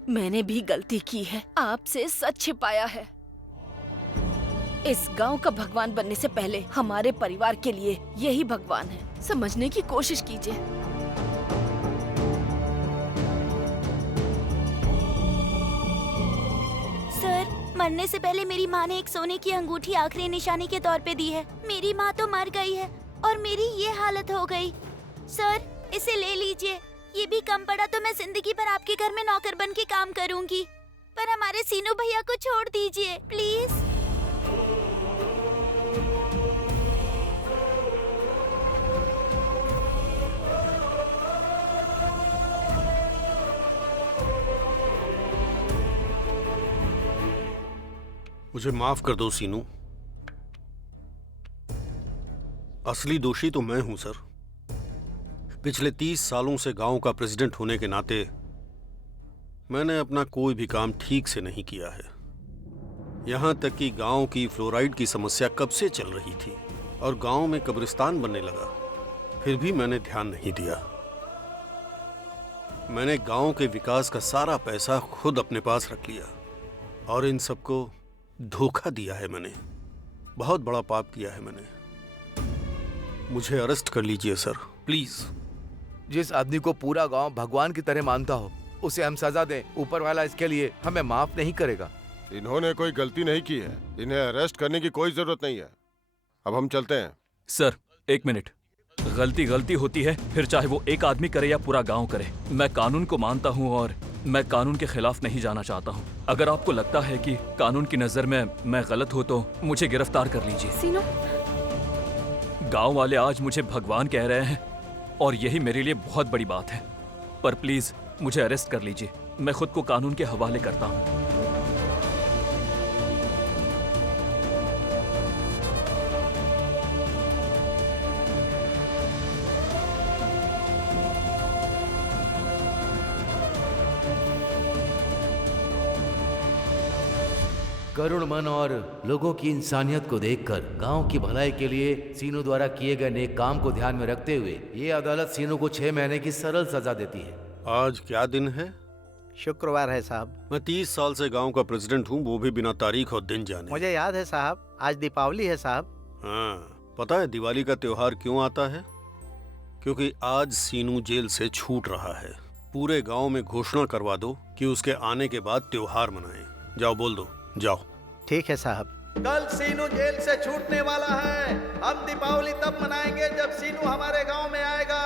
मैंने भी गलती की है, आपसे सच छिपाया है। इस गांव का भगवान बनने से पहले हमारे परिवार के लिए यही भगवान है। समझने की कोशिश कीजिए। सर, मरने से पहले मेरी माँ ने एक सोने की अंगूठी आखिरी निशानी के तौर पे दी है। मेरी माँ तो मर गई है और मेरी ये हालत हो गई। सर, इसे ले लीजिए। ये भी कम पड़ा तो मैं जिंदगी भर आपके घर में नौकर बन के काम करूंगी। पर हमारे सीनू भैया को छोड़ दीजिए प्लीज। मुझे माफ कर दो सीनू। असली दोषी तो मैं हूं सर। पिछले 30 सालों से गांव का प्रेसिडेंट होने के नाते मैंने अपना कोई भी काम ठीक से नहीं किया है। यहां तक कि गांव की फ्लोराइड की समस्या कब से चल रही थी और गांव में कब्रिस्तान बनने लगा, फिर भी मैंने ध्यान नहीं दिया। मैंने गांव के विकास का सारा पैसा खुद अपने पास रख लिया और इन सबको धोखा दिया है मैंने। बहुत बड़ा पाप किया है मैंने। मुझे अरेस्ट कर लीजिए सर, प्लीज। जिस आदमी को पूरा गांव भगवान की तरह मानता हो, उसे हम सजा दें, ऊपर वाला इसके लिए हमें माफ नहीं करेगा। इन्होंने कोई गलती नहीं की है, इन्हें अरेस्ट करने की कोई जरूरत नहीं है। अब हम चलते हैं। सर, एक मिनट। गलती गलती होती है, फिर चाहे वो एक आदमी करे या पूरा गांव करे। मैं कानून को मानता हूँ और मैं कानून के खिलाफ नहीं जाना चाहता हूँ। अगर आपको लगता है कि कानून की नजर में मैं गलत हूँ तो मुझे गिरफ्तार कर लीजिए। सीनू, गांव वाले आज मुझे भगवान कह रहे हैं और यही मेरे लिए बहुत बड़ी बात है। पर प्लीज मुझे अरेस्ट कर लीजिए। मैं खुद को कानून के हवाले करता हूँ। करुण मन और लोगों की इंसानियत को देखकर गांव की भलाई के लिए सीनू द्वारा किए गए नेक काम को ध्यान में रखते हुए ये अदालत सीनू को 6 महीने की सरल सजा देती है। आज क्या दिन है? शुक्रवार है साहब। मैं 30 साल से गांव का प्रेसिडेंट हूँ, वो भी बिना तारीख और दिन जाने। मुझे याद है साहब, आज दीपावली है साहब। हाँ, पता है दिवाली का त्योहार क्यों आता है? क्योंकि आज सीनू जेल से छूट रहा है। पूरे गांव में घोषणा करवा दो कि उसके आने के बाद त्योहार मनाएं। जाओ, बोल दो, जाओ। ठीक है साहब। कल सीनू जेल से छूटने वाला है। हम दीपावली तब मनाएंगे जब सीनू हमारे गांव में आएगा।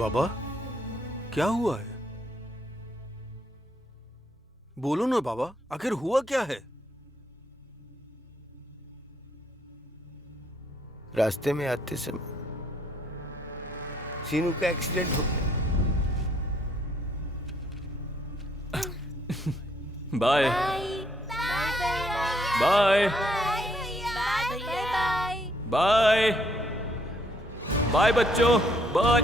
बाबा, क्या हुआ है? बोलो ना बाबा, आखिर हुआ क्या है? रास्ते में आते समय सीनू का एक्सीडेंट हो गया। बाय बाय बाय बाय बच्चों, बाय।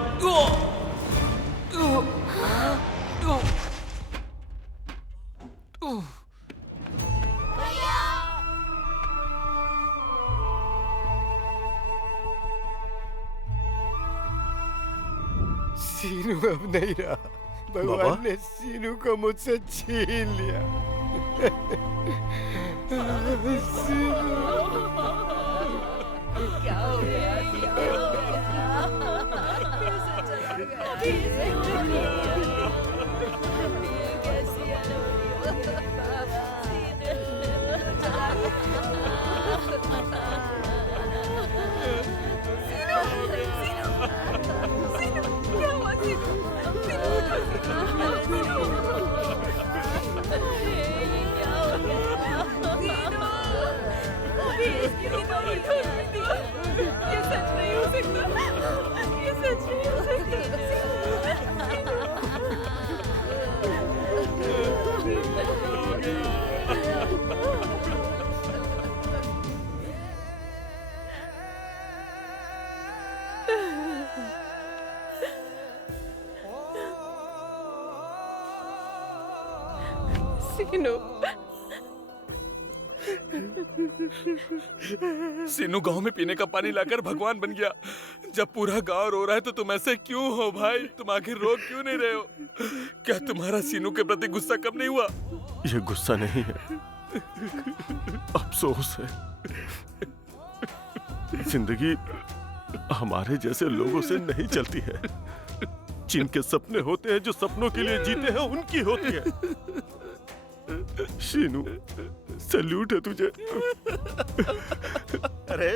सीनू अब नहीं रहा। बाबा? भगवान ने सीनू को मुझसे छीन लिया। क्या हो गया? ये सच नहीं हो सकता, ये सच नहीं हो सीनू गांव में पीने का पानी लाकर भगवान बन गया। जब पूरा गांव रो रहा है तो तुम ऐसे क्यों हो भाई? तुम आखिर रो क्यों नहीं रहे हो? क्या तुम्हारा सीनू के प्रति गुस्सा कम नहीं हुआ? ये गुस्सा नहीं है, अफसोस है। जिंदगी हमारे जैसे लोगों से नहीं चलती है। जिनके सपने होते हैं, जो सपनों के लिए जीते हैं, उनकी होती है। शीनू, सैल्यूट है तुझे। अरे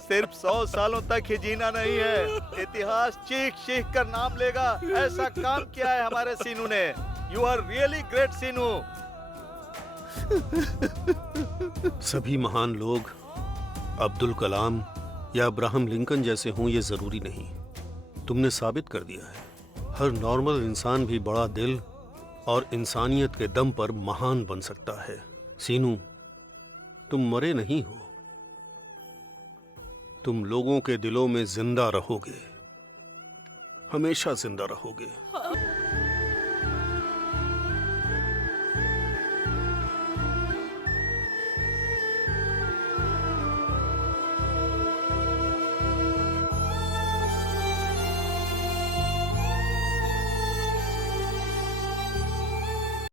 सिर्फ 100 सालों तक ही जीना नहीं है, इतिहास चीख चीख कर नाम लेगा। ऐसा काम किया है हमारे सीनू ने। यू आर रियली ग्रेट सीनू। सभी महान लोग अब्दुल कलाम या अब्राहम लिंकन जैसे हों ये जरूरी नहीं। तुमने साबित कर दिया है हर नॉर्मल इंसान भी बड़ा दिल और इंसानियत के दम पर महान बन सकता है। सीनू, तुम मरे नहीं हो, तुम लोगों के दिलों में जिंदा रहोगे, हमेशा जिंदा रहोगे।